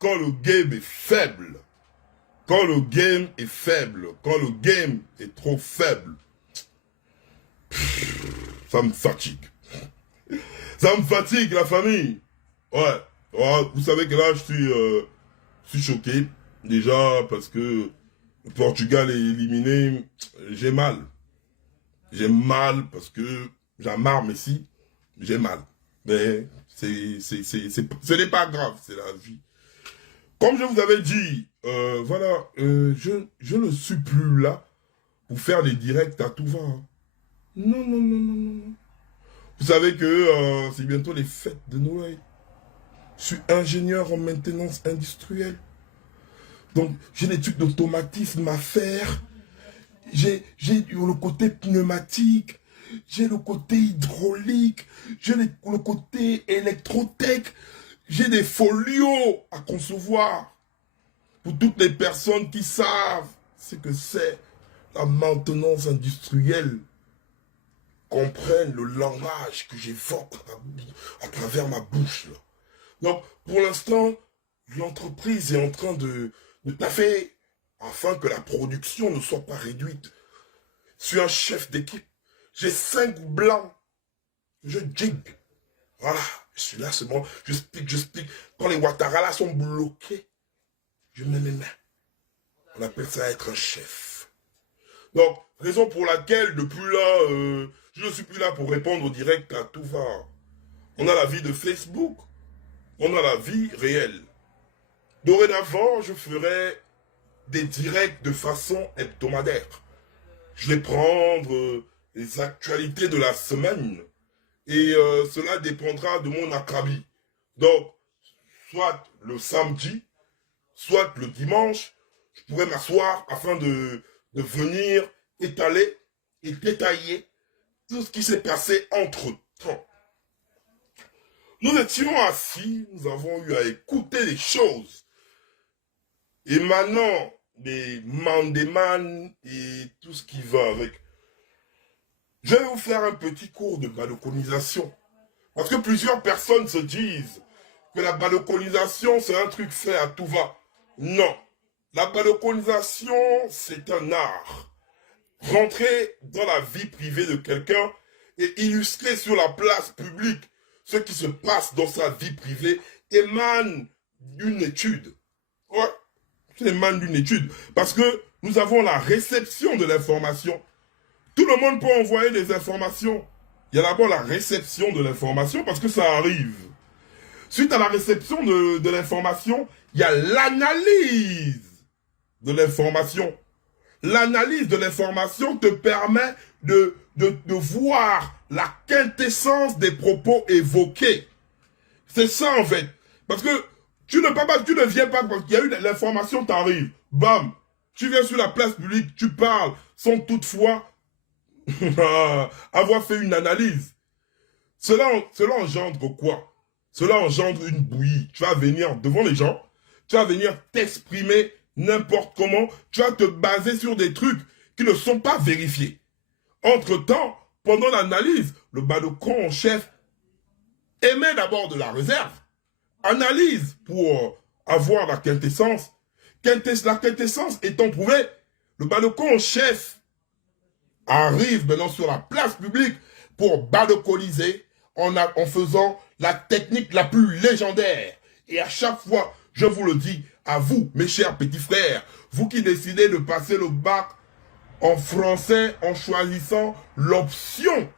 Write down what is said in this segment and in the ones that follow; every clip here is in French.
quand le game est faible, quand le game est faible, quand le game est trop faible, ça me fatigue. Ça me fatigue, la famille. Ouais. Ouais, vous savez que là, je suis choqué. Déjà, parce que le Portugal est éliminé. J'ai mal. J'ai mal parce que j'amarre Messi. J'ai mal. Mais ce n'est pas grave, c'est la vie. Comme je vous avais dit, voilà, je ne suis plus là pour faire des directs à tout va. Hein. Non, non, non, non, non. Vous savez que c'est bientôt les fêtes de Noël. Je suis ingénieur en maintenance industrielle. Donc, j'ai des trucs d'automatisme à faire. J'ai le côté pneumatique. J'ai le côté hydraulique. J'ai le côté électrotech. J'ai des folios à concevoir. Pour toutes les personnes qui savent ce que c'est la maintenance industrielle, comprennent le langage que j'évoque à travers ma bouche. Là. Donc, pour l'instant, l'entreprise est en train de taffer afin que la production ne soit pas réduite. Je suis un chef d'équipe. J'ai 5 blancs. Je jig. Voilà. Je suis là seulement. Je speak. Quand les Ouattara là sont bloqués, je mets mes mains. On appelle ça être un chef. Donc, raison pour laquelle, depuis là, je ne suis plus là pour répondre au direct à tout va. On a la vie de Facebook. On a la vie réelle. Dorénavant, je ferai des directs de façon hebdomadaire. Je vais prendre les actualités de la semaine et cela dépendra de mon acabit. Donc, soit le samedi, soit le dimanche, je pourrais m'asseoir afin de venir étaler et détailler tout ce qui s'est passé entre temps. Nous étions assis, nous avons eu à écouter les choses émanant des mandemans et tout ce qui va avec. Je vais vous faire un petit cours de balconisation. Parce que plusieurs personnes se disent que la balconisation, c'est un truc fait à tout va. Non. La balconisation, c'est un art. Rentrer dans la vie privée de quelqu'un et illustrer sur la place publique ce qui se passe dans sa vie privée émane d'une étude. Ouais, ça émane d'une étude. Parce que nous avons la réception de l'information. Tout le monde peut envoyer des informations. Il y a d'abord la réception de l'information parce que ça arrive. Suite à la réception de l'information, il y a l'analyse de l'information. L'analyse de l'information te permet de voir la quintessence des propos évoqués. C'est ça en fait. Parce que tu ne viens pas parce qu'il y a eu l'information t'arrive. Bam, tu viens sur la place publique, tu parles sans toutefois avoir fait une analyse. Cela engendre quoi? Cela engendre une bouillie. Tu vas venir devant les gens, tu vas venir t'exprimer n'importe comment, tu vas te baser sur des trucs qui ne sont pas vérifiés. Entre-temps, pendant l'analyse, le balcon en chef émet d'abord de la réserve, analyse pour avoir la quintessence. La quintessence étant trouvée, le balcon en chef arrive maintenant sur la place publique pour balconiser en faisant la technique la plus légendaire. Et à chaque fois, je vous le dis, à vous, mes chers petits frères, vous qui décidez de passer le bac en français en choisissant l'option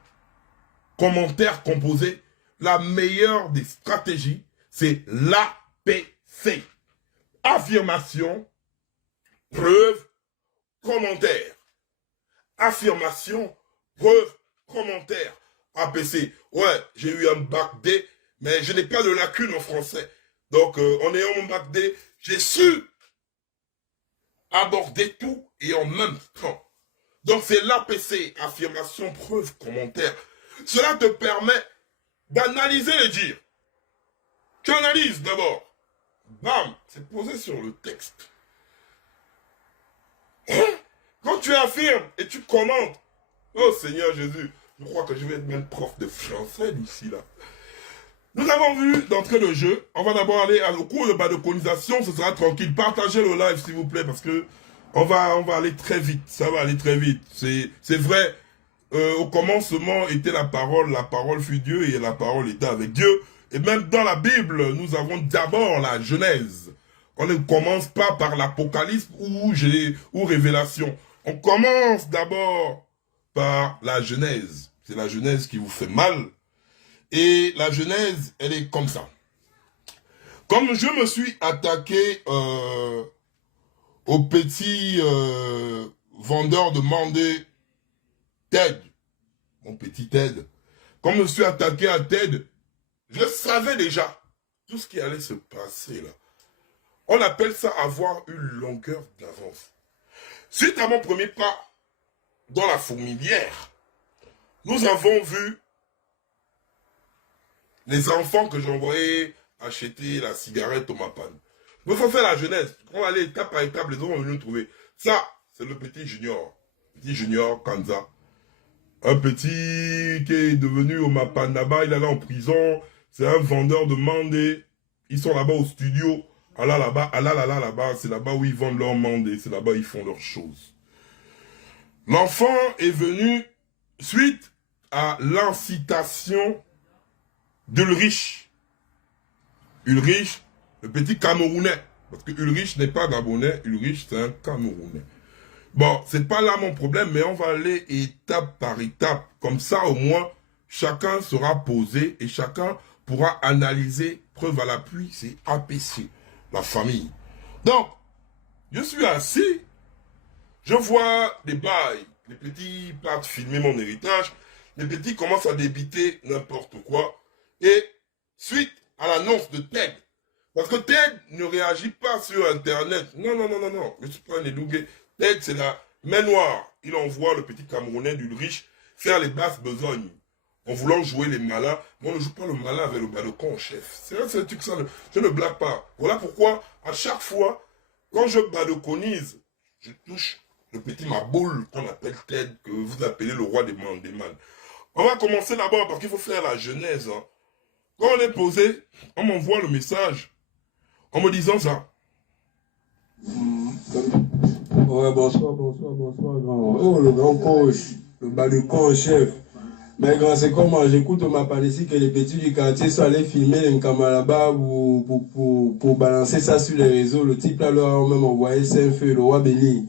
commentaire composé, la meilleure des stratégies, c'est l'APC. Affirmation, preuve, commentaire. Affirmation, preuve, commentaire. APC. Ouais, j'ai eu un bac D, mais je n'ai pas de lacune en français. Donc, en ayant mon bac D, j'ai su aborder tout et en même temps. Donc, c'est l'APC, affirmation, preuve, commentaire. Cela te permet d'analyser les dires. Tu analyses d'abord. Bam, c'est posé sur le texte. Hein? Quand tu affirmes et tu commentes, oh Seigneur Jésus, je crois que je vais être même prof de français d'ici là. Nous avons vu d'entrée de jeu. On va d'abord aller au cours de badoconisation. Ce sera tranquille. Partagez le live, s'il vous plaît, parce que on va aller très vite. Ça va aller très vite. C'est vrai. Au commencement était la parole fut Dieu et la parole était avec Dieu. Et même dans la Bible, nous avons d'abord la Genèse. On ne commence pas par l'Apocalypse ou Révélation. On commence d'abord par la Genèse. C'est la Genèse qui vous fait mal. Et la Genèse, elle est comme ça. Comme je me suis attaqué au petit vendeur de Mandé, Ted, mon petit Ted, comme je me suis attaqué à Ted, je savais déjà tout ce qui allait se passer là. On appelle ça avoir une longueur d'avance. Suite à mon premier pas dans la fourmilière, nous avons vu les enfants que j'envoyais acheter la cigarette au Mapan. Il faut faire la jeunesse. On va aller étape par étape, les autres vont venir nous trouver. Ça, c'est le petit junior. Petit junior, Kanza. Un petit qui est devenu au Mapan là-bas, il est allé en prison. C'est un vendeur de mandé. Ils sont là-bas au studio. Ah là là-bas, là-bas, c'est là-bas où ils vendent leur mandé. C'est là-bas où ils font leurs choses. L'enfant est venu suite à l'incitation d'Ulrich. Ulrich, le petit Camerounais. Parce que Ulrich n'est pas Gabonais, Ulrich c'est un Camerounais. Bon, c'est pas là mon problème, mais on va aller étape par étape. Comme ça, au moins, chacun sera posé et chacun pourra analyser, preuve à l'appui, c'est APC, la famille. Donc, je suis assis, je vois des bails, les petits partent filmer mon héritage, les petits commencent à débiter n'importe quoi, et suite à l'annonce de Ted, parce que Ted ne réagit pas sur Internet, non, je suis pas un édougué, Ted c'est la main noire, il envoie le petit Camerounais d'Ulrich faire les basses besognes, en voulant jouer les malins, mais on ne joue pas le malin avec le balcon, chef, c'est un truc ça, je ne blague pas, voilà pourquoi, à chaque fois, quand je balconise, je touche le petit Maboule qu'on appelle Ted, que vous appelez le roi des man. On va commencer d'abord parce qu'il faut faire la genèse. Hein. Quand on est posé, on m'envoie le message en me disant ça. Ouais, bonsoir, grand. Oh, le grand coach, le balcon chef. Mais grand, c'est comment j'écoute, on m'a parlé ici que les petits du quartier sont allés filmer les Nkamalaba pour balancer ça sur les réseaux. Le type là leur a même envoyé Saint-Feu, le roi béni.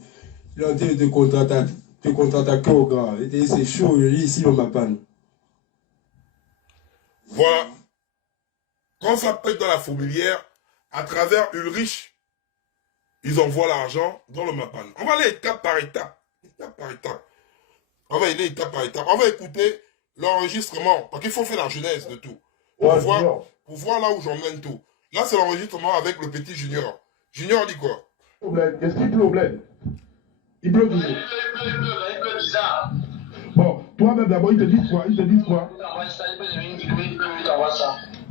Il est en train de te contre-attaquer au grand. C'est chaud, je lis ici, on m'a parlé. Voilà. Quand ça pète dans la fourmilière, à travers Ulrich, ils envoient l'argent dans le Mapan. On va aller étape par étape. Étape par étape. On va aller étape par étape. On va écouter l'enregistrement. Parce qu'il faut faire la genèse de tout. Pour voir là où j'emmène tout. Là, c'est l'enregistrement avec le petit Junior. Junior dit quoi? Qu'est-ce qu'il pleut au bled? Il pleut toujours. Il pleut bizarre. Bon, toi-même d'abord, ils te disent quoi? Ils te disent quoi?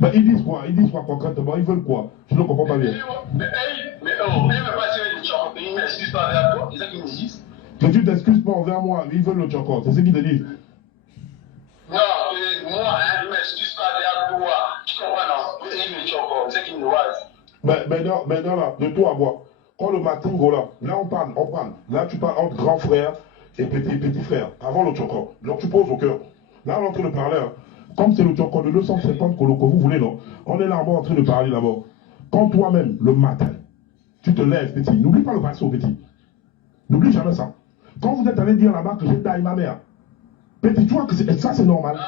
Ben, ils disent quoi concrètement? Ils veulent quoi? Je ne comprends pas bien. Que tu t'excuses pas envers moi, mais ils veulent le chocor, c'est ce qu'ils te disent. Non, moi, je ne m'excuse pas envers toi. Tu comprends, non? Ils veulent le chocor, c'est ce qu'ils nous disent. Mais non, là, de toi à moi. Quand le matin, là on parle. Là tu parles entre grand frère et petit frère, avant le chocor. Donc tu poses au cœur. Là on est en train de parler. Hein. Comme c'est le chocor de 250 que vous voulez, non? On est là en train de parler d'abord. Quand toi-même, le matin, tu te lèves, petit, n'oublie pas le vaccin, petit. N'oublie jamais ça. Quand vous êtes allé dire là-bas que j'ai taillé ma mère, petit, tu vois que ça c'est normal.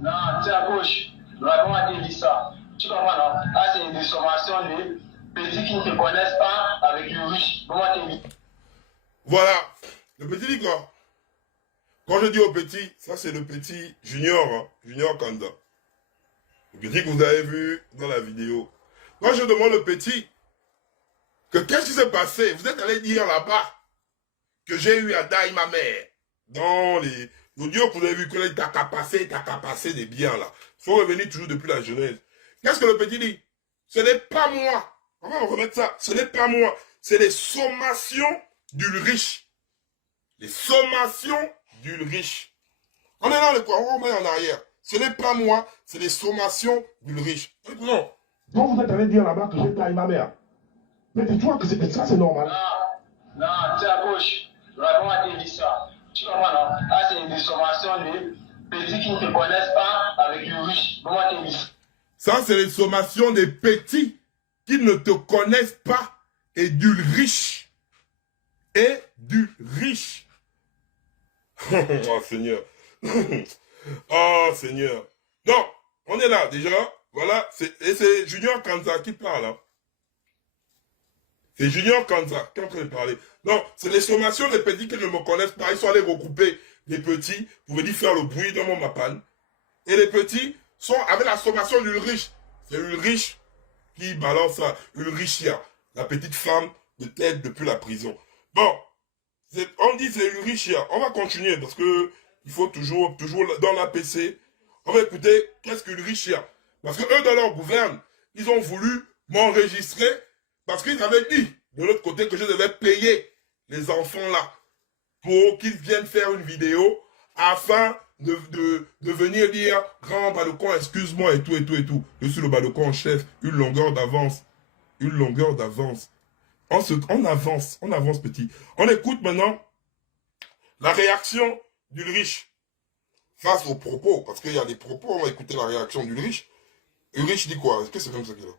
Non, tu es à gauche. Nous avons dit ça. Tu comprends, non? Là, c'est une diffamation de petits qui ne te connaissent pas avec le riche. Voilà. Le petit dit quoi? Quand je dis au petit, ça c'est le petit Junior, hein, Junior Kanda. Le petit que vous avez vu dans la vidéo. Quand je demande au petit que qu'est-ce qui s'est passé, vous êtes allé dire là-bas que j'ai eu à dailler ma mère. Dans les audios que vous avez vu que t'as qu'à passer des biens là. Il faut revenir toujours depuis la jeunesse. Qu'est-ce que le petit dit? Ce n'est pas moi. On va remettre ça. Ce n'est pas moi. C'est les sommations d'Ulrich. Les sommations d'Ulrich. On est là, on remet en arrière. Ce n'est pas moi, c'est les sommations d'Ulrich. Non. Donc vous êtes allé dire là-bas que j'ai trahi ma mère. Mais dis-toi que ça c'est normal. Non, tu es à gauche. Le rabbin a dit ça. Tu comprends, non? Là, c'est une sommation de petits qui ne te connaissent pas avec Ulrich. Comment tu dis ça? Ça, c'est les sommations des petits qui ne te connaissent pas et d'Ulrich. Et du riche. Oh, Seigneur. Oh, Seigneur. Donc, on est là, déjà. Voilà. Et c'est Junior Kanza qui parle. Hein. C'est Junior Kanza qui est en train de parler. Non, c'est les sommations des petits qui ne me connaissent pas. Ils sont allés regrouper les petits pour venir faire le bruit dans mon mapan. Et les petits sont avec la sommation d'Ulrich. C'est Ulrich qui balance ça. Ulrichia, la petite femme de tête depuis la prison. Bon, on dit c'est Ulrichia. On va continuer parce que il faut toujours dans l'APC. On va écouter qu'est-ce qu'Ulrichia. Parce que eux, dans leur gouverne, ils ont voulu m'enregistrer parce qu'ils avaient dit de l'autre côté que je devais payer les enfants là pour qu'ils viennent faire une vidéo afin de venir dire grand Badocon, excuse-moi et tout et tout et tout. Je suis le Badocon en chef, une longueur d'avance. Une longueur d'avance. On avance petit. On écoute maintenant la réaction d'Ulrich face aux propos, parce qu'il y a des propos, on va écouter la réaction d'Ulrich. Ulrich dit quoi? Est-ce que c'est comme ça qu'il a?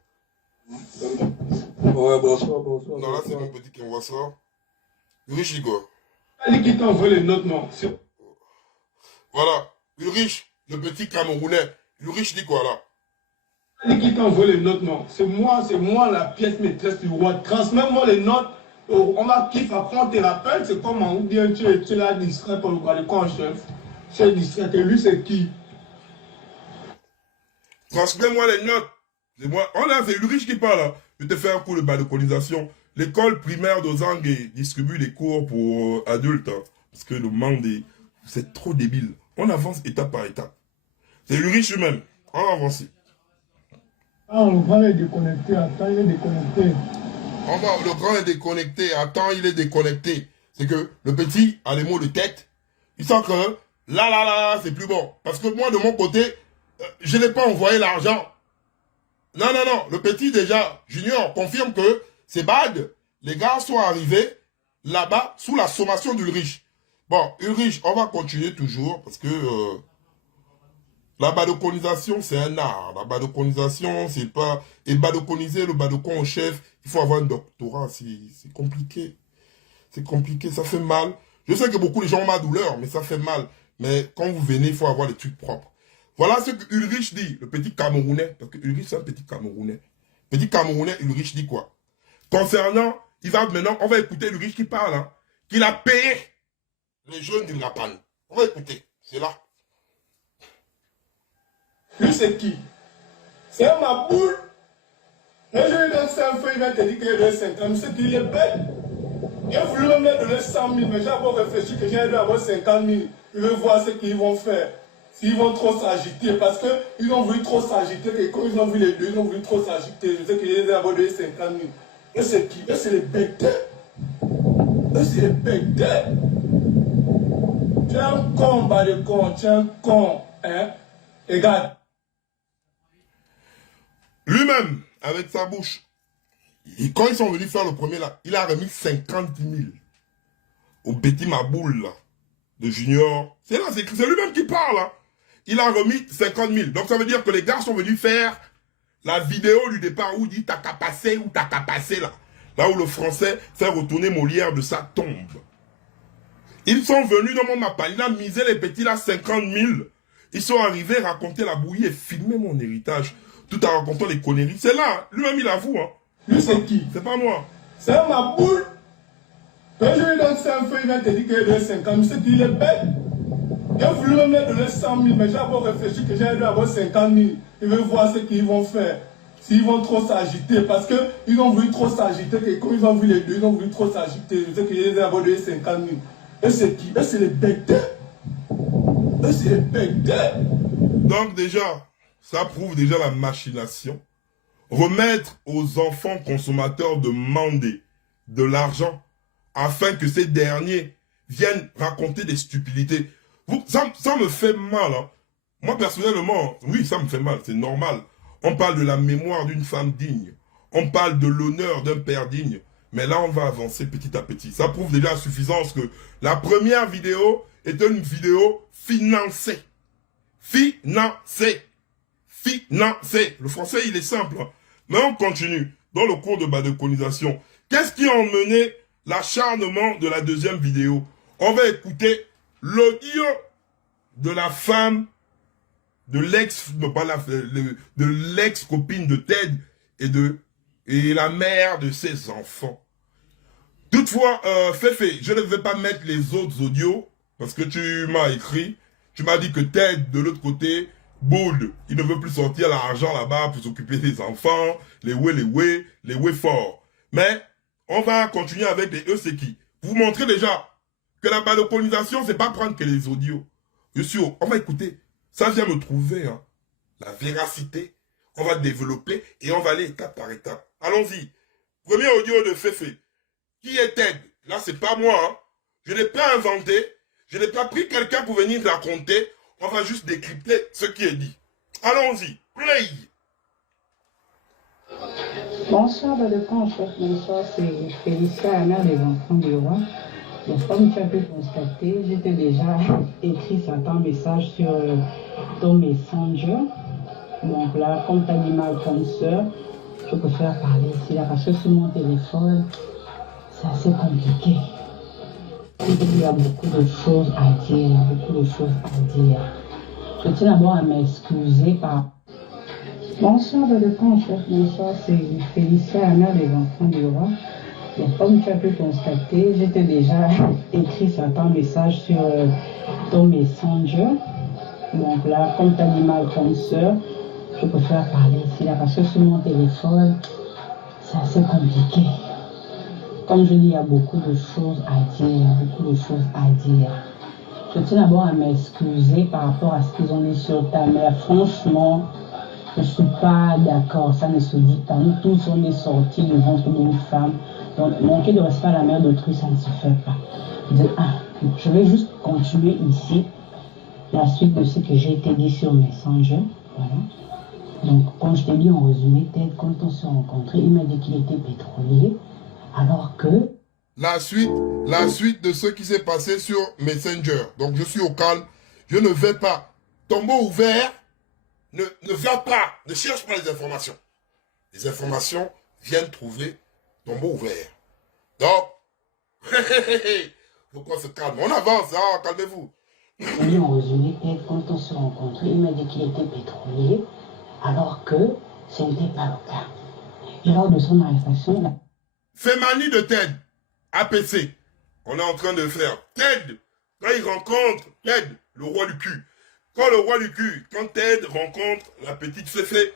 Ouais, bonsoir. Non, là c'est mon petit qui envoie ça. Ulrich dit quoi? Elle qui t'envoie les notes, non? Voilà. Ulrich, le petit Camerounais. Ulrich dit quoi là? Elle qui t'envoie les notes, non? C'est moi la pièce maîtresse du roi. Transmets-moi les notes. On va kiffer, après on te rappelle, c'est comment? Ou bien tu es là distrait pour le Badocon en chef. Tu es distrait, et lui c'est qui? Transmets-moi les notes. C'est moi. Oh là, c'est Ulrich qui parle là. Je te fais un cours de badoconisation. L'école primaire d'Ozang distribue des cours pour adultes. Hein, parce que le monde est... C'est trop débile. On avance étape par étape. C'est Ulrich lui-même. On va avancer. Ah, le grand est déconnecté. Attends, il est déconnecté. Le grand est déconnecté. Attends, il est déconnecté. C'est que le petit a les mots de tête. Il sent que là, c'est plus bon. Parce que moi, de mon côté, je n'ai pas envoyé l'argent. Non. Le petit, déjà, Junior, confirme que c'est bad. Les gars sont arrivés là-bas sous la sommation d'Ulrich. Bon, Ulrich, on va continuer toujours parce que la badoconisation, c'est un art. La badoconisation, c'est pas... Et badoconiser le badocon au chef, il faut avoir un doctorat. C'est compliqué. C'est compliqué, ça fait mal. Je sais que beaucoup de gens ont ma douleur, mais ça fait mal. Mais quand vous venez, il faut avoir les trucs propres. Voilà ce que Ulrich dit, le petit Camerounais. Parce que Ulrich, c'est un petit Camerounais. Petit Camerounais, Ulrich dit quoi? Concernant, maintenant, on va écouter Ulrich qui parle, hein, qu'il a payé les jeunes du Napan. On va écouter, c'est là. Lui c'est qui? C'est ma boule. Mais je lui donne 5 feuilles, il va te dire qu'il donne 50 000. C'est qu'il est bête. Il a voulu me donner 100 000, mais j'ai encore réfléchi que j'ai dû avoir 50 000. Je veux voir ce qu'ils vont faire. S'ils vont trop s'agiter, parce qu'ils ont voulu trop s'agiter, et quand ils ont vu les deux, ils ont voulu trop s'agiter. Je sais qu'ils ont d'abord donné 50 000. Et c'est qui? Et c'est les bêtés. Et c'est les bêtés. Tu es un con, Badocon, tu es un con. Hein? Regarde. Lui-même, avec sa bouche, et quand ils sont venus faire le premier là, il a remis 50 000 au petit Maboule là, de Junior. C'est là, c'est lui-même qui parle. Hein. Il a remis 50 000. Donc ça veut dire que les gars sont venus faire la vidéo du départ où il dit t'as qu'à passer ou t'as qu'à passer là. Là où le français fait retourner Molière de sa tombe. Ils sont venus dans mon mappa. Il a misé les petits là 50 000. Ils sont arrivés raconter la bouillie et filmer mon héritage. Tout en racontant les conneries. C'est là, lui-même il avoue. Hein. Lui c'est qui? C'est pas moi. C'est ma boule. Quand je lui donne 5 feuilles, il va te dire qu'il donne 50 000. C'est qu'il est bête. Il a voulu me donner 100 000, mais j'ai encore réfléchi que j'ai dû avoir 50 000. Je veux voir ce qu'ils vont faire. S'ils vont trop s'agiter, parce qu'ils ont voulu trop s'agiter, que quand ils ont vu les deux, ils ont voulu trop s'agiter. Je sais qu'ils ont d'abord donné 50 000. Et c'est qui? Et c'est les bêtés. Et c'est les bêtés. Donc déjà, ça prouve déjà la machination. Remettre aux enfants consommateurs de demander de l'argent afin que ces derniers viennent raconter des stupidités. Ça me fait mal. Hein. Moi, personnellement, oui, ça me fait mal, c'est normal. On parle de la mémoire d'une femme digne. On parle de l'honneur d'un père digne. Mais là, on va avancer petit à petit. Ça prouve déjà à suffisance que la première vidéo est une vidéo financée. Financée. Financée. Le français, il est simple. Mais on continue. Dans le cours de badéconisation, qu'est-ce qui a emmené l'acharnement de la deuxième vidéo? On va écouter l'audio de la femme, de l'ex-copine de Ted et la mère de ses enfants. Toutefois, Féfé, je ne vais pas mettre les autres audios parce que tu m'as écrit, tu m'as dit que Ted, de l'autre côté, Bold, il ne veut plus sortir l'argent là-bas pour s'occuper des enfants, les way forts. Mais on va continuer avec les ECQ. Pour vous montrer déjà que la balocalisation, c'est pas prendre que les audios. On va écouter. Ça vient me trouver, hein. La véracité. On va développer et on va aller étape par étape. Allons-y. Premier audio de Féfé. Qui est Ted? Là, c'est pas moi, hein. Je n'ai pas inventé. Je n'ai pas pris quelqu'un pour venir raconter. On va juste décrypter ce qui est dit. Allons-y. Play. Bonsoir, Badecan, chef. Bonsoir, c'est Félicia, la mère des enfants du roi. Donc, comme tu as pu constater, j'étais déjà écrit certains messages sur ton Messenger. Donc là, comme tu as dit ma grande soeur, je préfère parler ici là parce que sur mon téléphone, c'est assez compliqué. Il y a beaucoup de choses à dire, Je tiens d'abord à m'excuser par... Bonsoir, Badecan, chef. Bonsoir, c'est Félicia, la mère des enfants du roi. Donc, comme tu as pu constater, j'étais déjà écrit certains messages sur ton Messenger. Donc là, comme tu as dit ma grande soeur, je préfère parler ici là parce que sur mon téléphone, c'est assez compliqué. Comme je dis, il y a beaucoup de choses à dire, Je tiens d'abord à m'excuser par rapport à ce qu'ils ont mis sur ta mère. Franchement, je ne suis pas d'accord, ça ne se dit pas. Nous tous, on est sortis du ventre d'une femme. Donc, manquer de respect à la mère d'autrui, ça ne se fait pas. Je vais juste continuer ici la suite de ce que j'ai été dit sur Messenger. Voilà. Donc, comme je t'ai dit en résumé, Ted, quand on s'est rencontrés, il m'a dit qu'il était pétrolier, alors que... La suite de ce qui s'est passé sur Messenger. Donc, je suis au calme. Je ne vais pas. Tombeau ouvert, ne va pas, ne cherche pas les informations. Les informations viennent trouver tombeau ouvert. Donc, faut qu'on se calme. On avance, hein, calmez-vous. Oui, en résumé, Ted, quand on s'est rencontrés, il m'a dit qu'il était pétrolier, alors que ce n'était pas le cas. Et lors de son arrestation... Fémanie de Ted, APC. On est en train de faire Ted, quand il rencontre Ted, le roi du cul. Quand Ted rencontre la petite Féfé,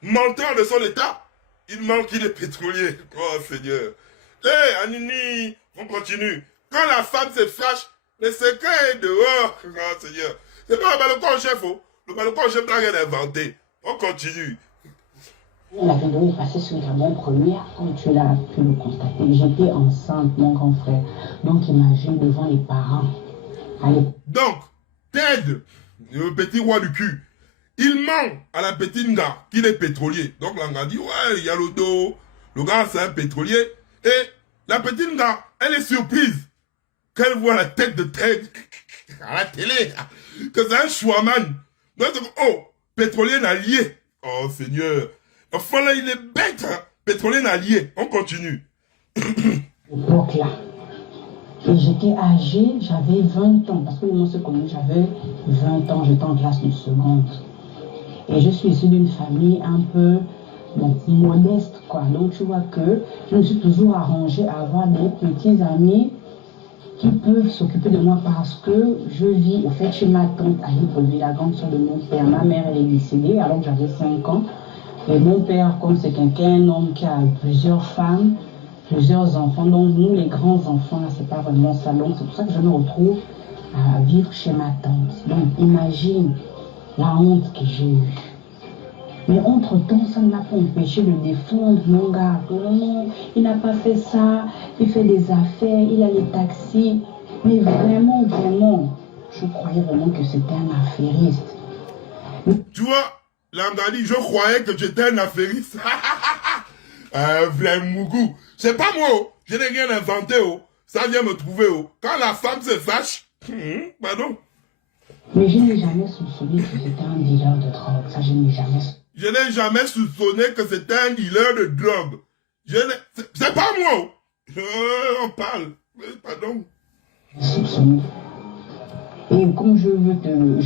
menteur de son état, il manque, il est pétrolier. Oh Seigneur. Anini, on continue. Quand la femme se fâche, le secret est dehors. Oh Seigneur. C'est pas le balcon chef, oh. Le balcon chef n'a rien inventé. On continue. La vidéo est passée sur Gabon Première, comme tu l'as pu le constater. J'étais enceinte, mon grand frère. Donc imagine devant les parents. Allez. Donc, Ted, le petit roi du cul, il ment à la petite Nga qu'il est pétrolier. Donc la Nga dit, ouais, il y a le dos. Le gars, c'est un pétrolier. Et la petite Nga, elle est surprise qu'elle voit la tête de Ted à la télé. Que c'est un chouaman. Donc, oh, pétrolier allié. Oh Seigneur. Enfin là, il est bête, hein. Pétrolier allié. On continue. Donc là. Et j'étais âgée, j'avais 20 ans. Parce que nous, on se connaît, j'avais 20 ans, j'étais en classe de seconde. Et je suis issue d'une famille un peu modeste, quoi. Donc tu vois que je me suis toujours arrangée à avoir des petits amis qui peuvent s'occuper de moi parce que je vis au fait chez ma tante à Hippolyte, la grande soeur de mon père. Ma mère, elle est décédée alors que j'avais 5 ans. Et mon père, comme c'est un homme qui a plusieurs femmes, plusieurs enfants, donc nous les grands enfants, là c'est pas vraiment ça. Donc c'est pour ça que je me retrouve à vivre chez ma tante. Donc imagine la honte que j'ai eue. Mais entre-temps, ça ne m'a pas empêché de défendre mon gars. Non, il n'a pas fait ça, il fait des affaires, il a les taxis. Mais vraiment, je croyais vraiment que c'était un affairiste. Tu vois, Lamdali, je croyais que j'étais un affairiste. Vlemougou. C'est pas moi, oh. Je n'ai rien inventé, oh. Ça vient me trouver, oh. Quand la femme se fâche, pardon. Mais je n'ai jamais soupçonné que c'était un dealer de drogue. Ça, je n'ai jamais soupçonné. Je n'ai jamais soupçonné que c'était un dealer de drogue. C'est pas moi, oh. On parle. Pardon. Soupçonné. Et comme je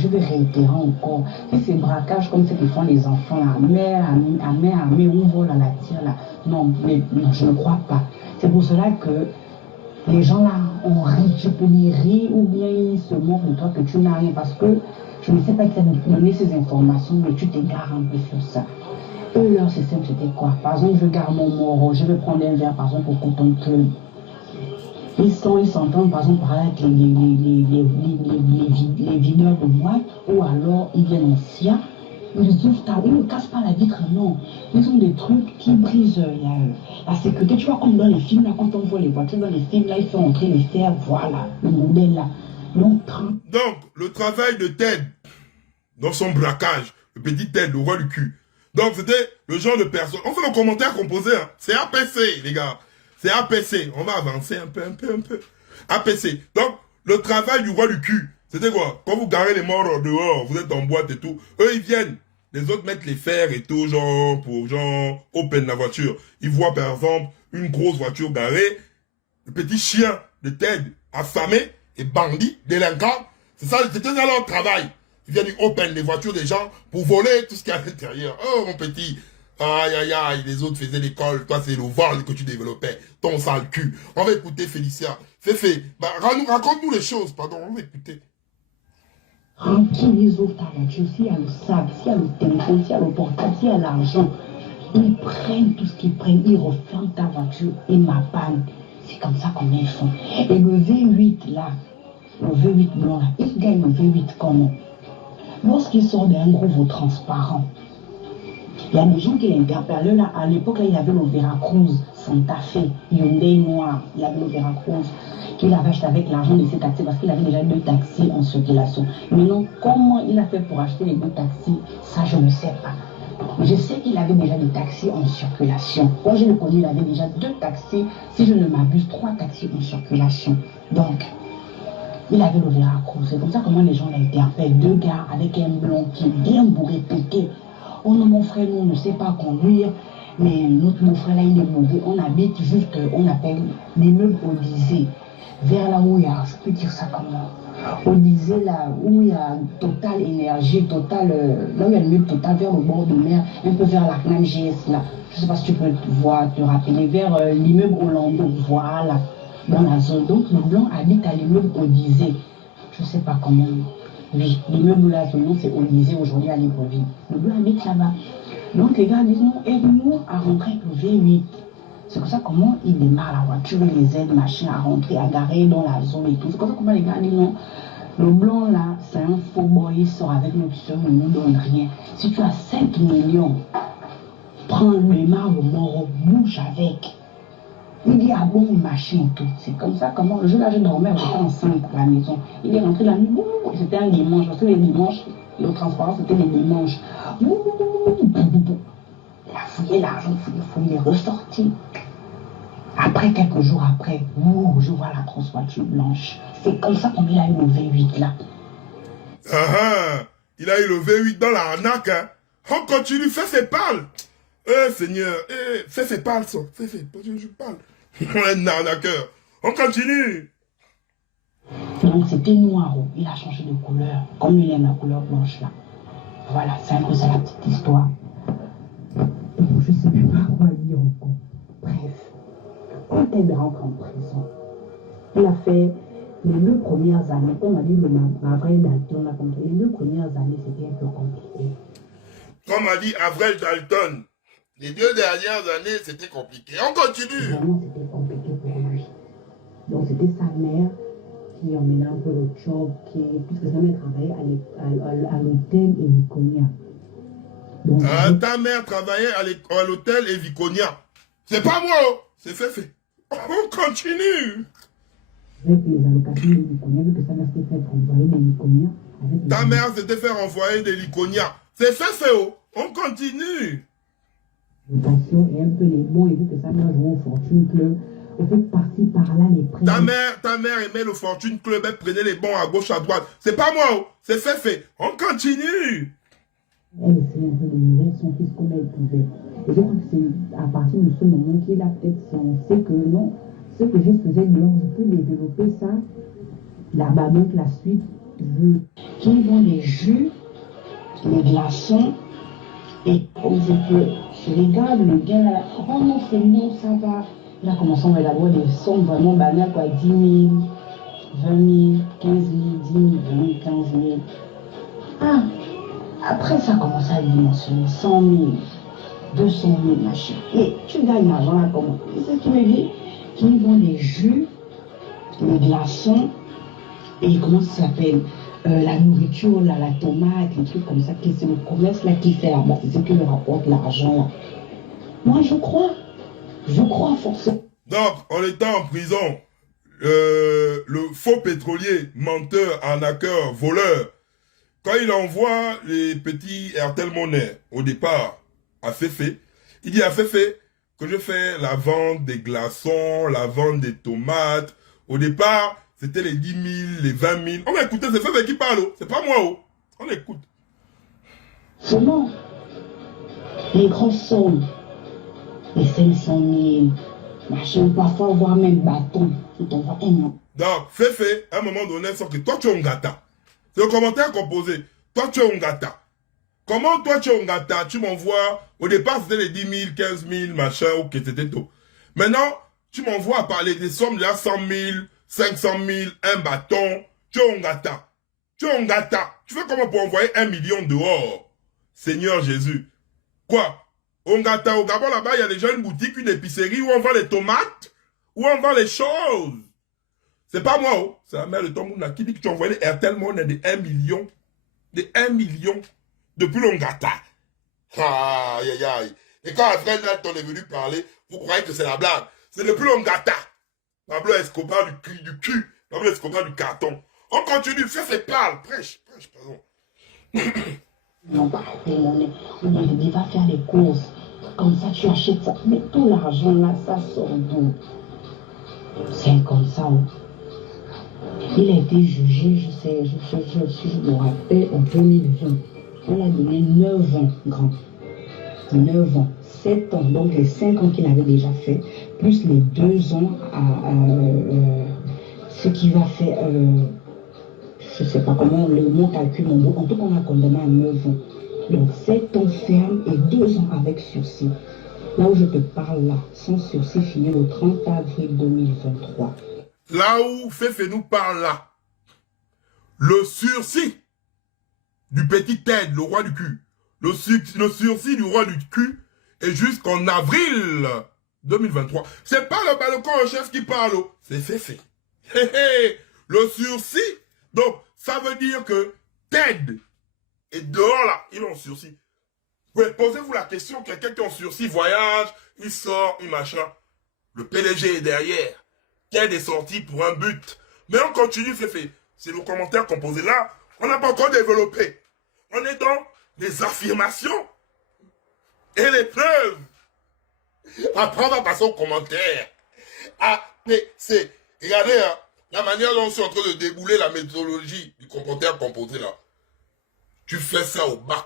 vais réitérer encore, si c'est braquage comme ce que font les enfants là, mère à main armée, on vole à la tire là, non, je ne crois pas. C'est pour cela que les gens là ont ri, tu peux les rire ou bien ils se moquent de toi que tu n'as rien parce que je ne sais pas qui t'a donné ces informations, mais tu t'égares un peu sur ça. Eux, leur système c'était quoi? Par exemple, je garde mon moro, je vais prendre un verre par exemple au Coton Club. Ils s'entendent par exemple parler avec les videurs de boîte ou alors ils viennent en SIA, ils ne cassent pas la vitre, non. Ils ont des trucs qui brisent la sécurité. Tu vois, comme dans les films, là, quand on voit les voitures dans les films, là, ils font entrer les fers, voilà, le modèle là. Donc, le travail de Ted, dans son braquage, le petit Ted, le roi du cul. Donc, c'était le genre de personne. On fait le commentaire composé, hein. C'est APC, les gars. C'est APC. On va avancer un peu. APC. Donc, le travail du roi du cul, c'était quoi? Quand vous garez les morts dehors, vous êtes en boîte et tout, eux, ils viennent. Les autres mettent les fers et tout, genre, pour, genre, open la voiture. Ils voient, par exemple, une grosse voiture garée, le petit chien de Ted, affamé et bandit, délinquant. C'était ça leur travail. Ils viennent open les voitures des gens pour voler tout ce qu'il y a à l'intérieur. Oh, mon petit. Aïe, aïe, aïe, les autres faisaient l'école, toi c'est le vol que tu développais, ton sale cul. On va écouter Félicia. Féfé, bah, raconte-nous les choses, pardon, on va écouter. Remplis les autres ta voiture, s'il y a le sac, s'il y a le téléphone, s'il y a le portable, s'il y a l'argent, ils prennent tout ce qu'ils prennent, ils referment ta voiture et ma panne. C'est comme ça qu'on les font. Et le V8 là, le V8 blanc là, il gagne le V8 comment? Lorsqu'il sort d'un gros transparent, il y a des gens qui l'interpellent là. À l'époque, là, il y avait le Veracruz, Santa Fe, Hyundai noir. Il y avait le Veracruz qu'il avait acheté avec l'argent de ses taxis parce qu'il avait déjà 2 taxis en circulation. Maintenant, comment il a fait pour acheter les 2 taxis? Ça, je ne sais pas. Je sais qu'il avait déjà des taxis en circulation. Quand je le connais, il avait déjà 2 taxis, si je ne m'abuse, 3 taxis en circulation. Donc, il avait le Veracruz. C'est comme ça comment les gens l'interpellent. 2 gars avec un blond qui est bien bourré, pété. Oh non, mon frère, nous, on ne sait pas conduire, mais mon frère, là, il est mauvais. On habite juste, on appelle l'immeuble Odyssée, vers là où il y a, je peux dire ça comment, Odyssée, là où il y a Total Énergie, Total, là où il y a l'immeuble Total, vers le bord de mer, un peu vers la CNAM GS, là. Je ne sais pas si tu peux te rappeler, vers l'immeuble Orlando, voilà, dans la zone. Donc, le blanc habite à l'immeuble Odyssée. Je ne sais pas comment. Oui, l'immeuble là, son nom c'est Odyssée aujourd'hui à Libreville. Le blanc habite là-bas. Donc les gars disent non, aide-nous à rentrer avec le V8. C'est comme ça comment il démarre la voiture, il les aide, machin, à rentrer, à garer dans la zone et tout. C'est comme ça comment les gars disent non. Le blanc là, c'est un faux boy, il sort avec notre soeur, il ne nous donne rien. Si tu as 5 millions, prends le démarre le mort, bouge avec. Il dit ah bon, machin et tout. C'est comme ça comment le jour là je dormais, j'étais enceinte à la maison. Il est rentré la nuit, c'était un dimanche, parce que les dimanches, le transport c'était les dimanches. Il a fouillé l'argent, il est ressorti. Après, quelques jours après, je vois la grosse voiture blanche. C'est comme ça qu'on a eu le V8 là. Il a eu le V8 dans la arnaque. Hein. On continue, fais parle. Seigneur, fais parle ça. Je parle. Un arnaqueur. On continue. Donc c'était noir. Il a changé de couleur. Comme il aime la couleur blanche là. Voilà, c'est un peu ça la petite histoire. Je ne sais plus pas quoi dire encore. Bref. Quand elle rentre en prison, il a fait les 2 premières années, on m'a dit Avril Dalton, les 2 premières années, c'était un peu compliqué. Comme a dit Avril Dalton, les 2 dernières années, c'était compliqué. On continue. Vraiment, c'était compliqué pour lui. Donc, c'était sa mère qui emmenait un peu le job, puisque sa mère travaillait à l'hôtel Eviconia. Ta mère travaillait à l'hôtel Eviconia. C'est pas moi, c'est fait. On continue. Avec les allocations d'Eviconia, vu que sa mère s'était fait envoyer d'Eviconia. Ta mère s'était fait renvoyer d'Eviconia. C'est fait, oh. On continue. Passion et un peu les bons, et vu que sa mère jouait au Fortune Club, on fait partie par là les prix. Ta mère aimait le Fortune Club, elle prenait les bons à gauche, à droite. C'est pas moi, oh. C'est fait. On continue. Elle essayait un peu de nourrir son fils comme elle pouvait. Et je crois que c'est à partir de ce moment qu'il a peut-être sensé que non, ce que je faisais dehors, je peux développer ça. Là-bas, donc la suite veut qu'ils vont les jus, les glaçons, et comme je regarde le gars là, oh non, c'est bon, ça va. Il a commencé à avoir des sommes vraiment banales, quoi, 10 000, 20 000, 15 000, 10 000, 20 000, 15 000. Ah, après ça a commencé à dimensionner 100 000, 200 000, machin. Et tu gagnes l'argent là comment? C'est ce qui me dit qu'ils vont les jus, les glaçons, et comment ça s'appelle? La nourriture, là, la tomate, les trucs comme ça, c'est le commerce là qui fait là-bas, c'est ce qui leur rapporte l'argent là. Moi je crois forcément. Donc, en étant en prison, le faux pétrolier, menteur, arnaqueur, voleur, quand il envoie les petits Airtel Money au départ à Féfé, il dit à Féfé que je fais la vente des glaçons, la vente des tomates. Au départ, c'était les 10 000, les 20 000. On va écouter, c'est Féfé qui parle, c'est pas moi. Oh. On écoute. Seulement, les grosses sommes, les 500 000, machin, parfois voire même bâton, qui t'envoie un an. Donc, Féfé, à un moment donné, sort que toi tu es un gâta. C'est le commentaire composé. Toi tu es un gâta. Comment toi tu es un gâta? Tu m'envoies, au départ c'était les 10 000, 15 000, machin, ok, c'était tout. Maintenant, tu m'envoies à parler des sommes de 100 000, 500 000, un bâton. Tu es un gâta. Tu es un gâta. Tu fais comment pour envoyer 1 million dehors? Seigneur Jésus. Quoi? Au gâta, au Gabon là-bas, il y a déjà une boutique, une épicerie où on vend les tomates, où on vend les choses. C'est pas moi, oh. C'est la mère de ton monde qui dit que tu envoies les Airtel Money de 1 million. De 1 million. Depuis l'Ongata. Aïe, aïe, aïe. Et quand Alfred Nelton est venu parler, vous croyez que c'est la blague. C'est depuis l'Ongata. Pablo Escobar du cul. Pablo Escobar du carton. On continue. Fais parle. Prêche, pardon. Non, pas on dit, va faire les courses. Comme ça, tu achètes ça. Mais tout l'argent là, ça sort d'où? C'est comme ça. Oh. Il a été jugé, si je me rappelle, en 2020. On l'a donné 9 ans, grand. 9 ans. 7 ans, donc les 5 ans qu'il avait déjà fait, plus les 2 ans ce qui va faire, je ne sais pas comment le mot calcule mon mot, en tout cas on a condamné à 9 ans. Donc 7 ans ferme et 2 ans avec sursis. Là où je te parle là, sans sursis fini le 30 avril 2023. Là où Féfé nous parle là, le sursis du petit Ted, le roi du cul, le sursis du roi du cul est jusqu'en avril 2023. C'est pas le balcon en chef qui parle, c'est Féfé. Le sursis, donc ça veut dire que Ted est dehors là, il est en sursis. Posez-vous la question, quelqu'un qui est en sursis voyage, il sort, il machin. Le PDG est derrière. Ted est sorti pour un but. Mais on continue, Féfé. C'est le commentaire composé là. On n'a pas encore développé. On est dans les affirmations et les preuves. Après, on va passer aux commentaires. A, B, C. Regardez, hein, la manière dont on est en train de débouler la méthodologie du commentaire composé là. Tu fais ça au bac.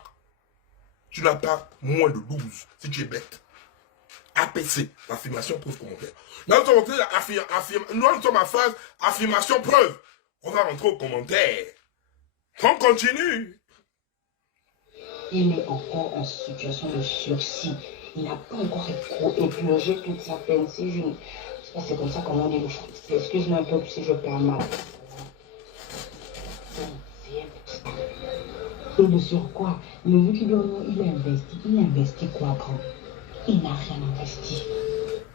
Tu n'as pas moins de 12 si tu es bête. APC, affirmation, preuve, commentaire. Là, nous sommes à phase affirmation, preuve. On va rentrer aux commentaires. On continue. Il est encore en situation de sursis. Il n'a pas encore épurgé toute sa peine. Si je... C'est comme ça qu'on dit le choses. Excuse-moi un peu si je perds mal. Et de surcroît, le vu qu'il il a investi quoi, grand? Il n'a rien investi.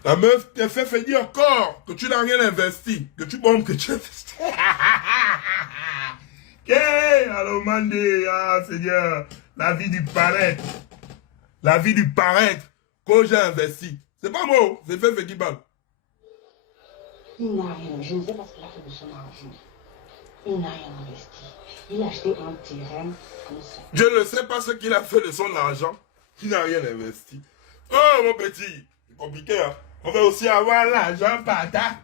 La meuf t'a fait dire encore que tu n'as rien investi, que tu bombes, que tu investis. Allô, Mandé, ah Seigneur, la vie du paraître. La vie du paraître que j'ai investi. C'est pas moi, c'est fait qui parle. Il n'a rien, je ne sais pas ce qu'il a fait de son argent. Il n'a rien investi. Il a acheté un terrain comme ça. Je ne sais pas ce qu'il a fait de son argent. Il n'a rien investi. Oh, mon petit, c'est compliqué, hein. On va aussi avoir l'argent, pata.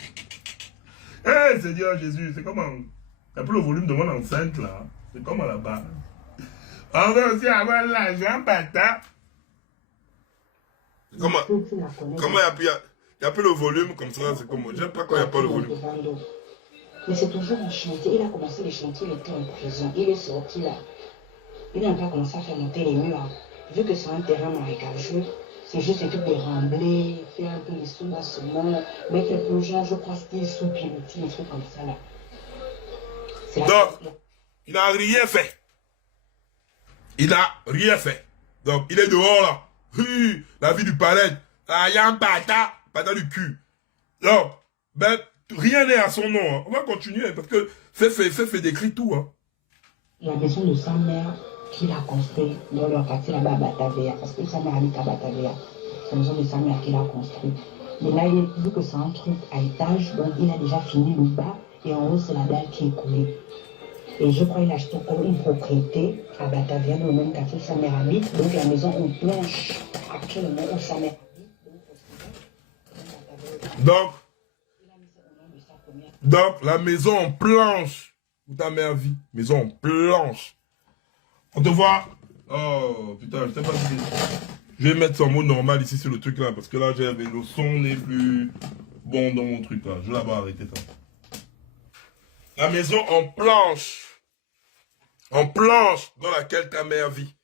Eh, Seigneur Jésus, c'est comment? T'as plus le volume de mon enceinte, là. C'est comme à la base. On va aussi avoir l'argent, pata. Comment il n'y a plus le volume comme ça, c'est comme... J'aime pas quand il n'y a pas le volume. Mais c'est toujours un chantier. Il a commencé les chantiers, il était en prison. Il est sorti là. Il n'a pas commencé à faire monter les murs. Vu que c'est un terrain marécageux, c'est juste des trucs de rembler, faire un peu les sous-bassements, mettre un peu genre, je crois, style sous-pilotis, des trucs comme ça là. Donc, il n'a rien fait. Il n'a rien fait. Donc, il est dehors là. La vie du palais. Il y a un pata du cul. Donc, ben, rien n'est à son nom. Hein. On va continuer parce que fait décrit tout. Hein. La maison de sa mère qu'il a construite dans leur quartier là-bas à Batavia, parce que sa mère habite à Batavia. C'est la maison de sa mère qu'il a construite. Mais là, vu que c'est un truc à étage, donc il a déjà fini le bas et en haut, c'est la dalle qui est coulée. Et je crois qu'il a acheté comme une propriété à Batavia, dans le même quartier où sa mère habite. Donc la maison en planche, actuellement où sa mère habite. Donc, la maison en planche où ta mère vit. Maison en planche. On te voit. Oh, putain, je sais pas si... Je vais mettre son mot normal ici sur le truc là, parce que là, le son n'est plus bon dans mon truc là. Je vais l'avoir arrêté ça. La maison en planche. En planche dans laquelle ta mère vit.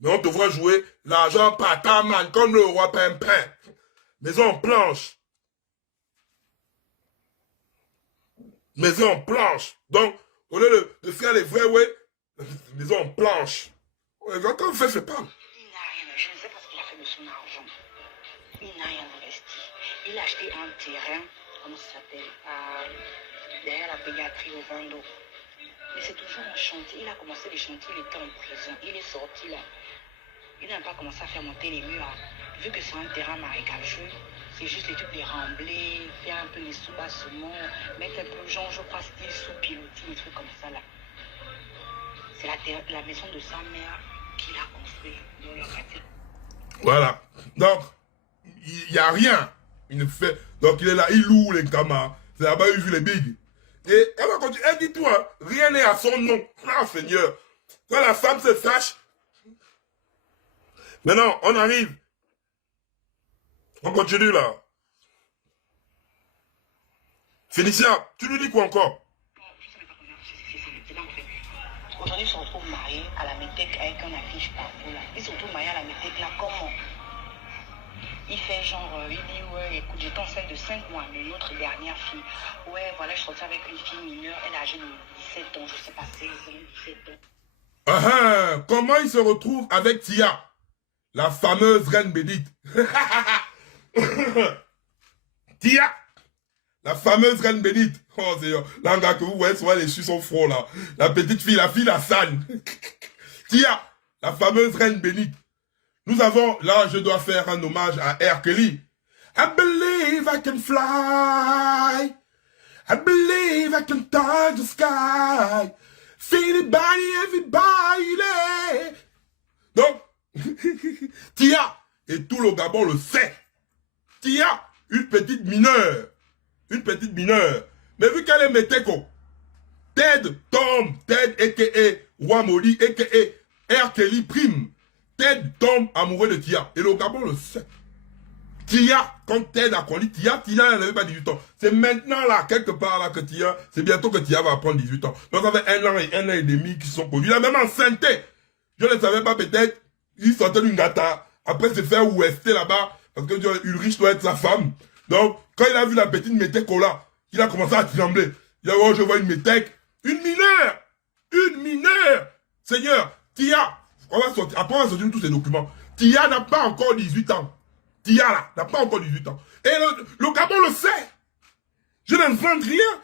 Mais on te voit jouer l'argent pata man comme le roi Pimpin. Maison en planche. Maison en planche. Donc, au lieu de faire les vrais ouais, maison en planche. Quand on fait, c'est pas. Il n'a rien, je ne sais pas ce qu'il a fait de son argent. Il n'a rien investi. Il a acheté un terrain, comment ça s'appelle, derrière la pédiatrie au Vando. Mais c'est toujours un chantier. Il a commencé les chantiers, il était en prison. Il est sorti là. Il n'a pas commencé à faire monter les murs. Vu que c'est un terrain marécageux, c'est juste les trucs, les remblais, faire un peu les sous-bassements, mettre un peu, genre, je crois, style sous-pilotis, des trucs comme ça là. C'est la maison de sa mère qu'il a construit dans le quartier. Voilà. Donc, il n'y a rien. Il ne fait. Donc, il est là, il loue les camas. C'est là-bas, il joue les bigs. Et elle va continuer. Elle dit tout, hein. Rien n'est à son nom. Ah, Seigneur. Quand la femme se fâche. Maintenant, on arrive. On continue là. Félicia, tu lui dis quoi encore? Aujourd'hui, ils se retrouvent mariés à la métèque avec un affiche partout là. Ils se retrouvent mariés à la métèque là, comment? Il fait genre, il dit, ouais, écoute, j'étais enceinte de 5 mois, mais une autre dernière fille. Ouais, voilà, je suis sortie avec une fille mineure, elle est âgée de 17 ans, je sais pas, 16 ans, 17 ans. Ah, comment il se retrouve avec Tia, la fameuse reine bénite? Tia, la fameuse reine bénite. Oh, c'est là, que vous voyez, souvent les chutes sont froids là. La petite fille, la fille d'Hassan. Tia, la fameuse reine bénite. Nous avons, là, je dois faire un hommage à R. Kelly. I believe I can fly. I believe I can touch the sky. Feel it by everybody. Donc, Tia, et tout le Gabon le sait. Tia, une petite mineure. Une petite mineure. Mais vu qu'elle est météco, Ted tombe, Ted a.k.a. Wamoli, a.k.a. R. Kelly prime. Ted tombe amoureux de Tia. Et le Gabon le sait. Tia, quand Ted a connu Tia, elle n'avait pas 18 ans. C'est maintenant là, quelque part là, que Tia, c'est bientôt que Tia va prendre 18 ans. Donc ça fait 1 an et demi qu'ils sont connus. Il a même enceinté. Je ne savais pas peut-être. Il sortait d'une gata. Après se faire ouester là-bas. Parce que Ulrich doit être sa femme. Donc, quand il a vu la petite métèque là, il a commencé à trembler. Il a dit, oh, je vois une métèque. Une mineure. Une mineure. Seigneur, Tia, on va sortir. Après, on va sortir tous ces documents. Tia n'a pas encore 18 ans. Tia là, n'a pas encore 18 ans. Et le Gabon le sait. Je n'invente rien.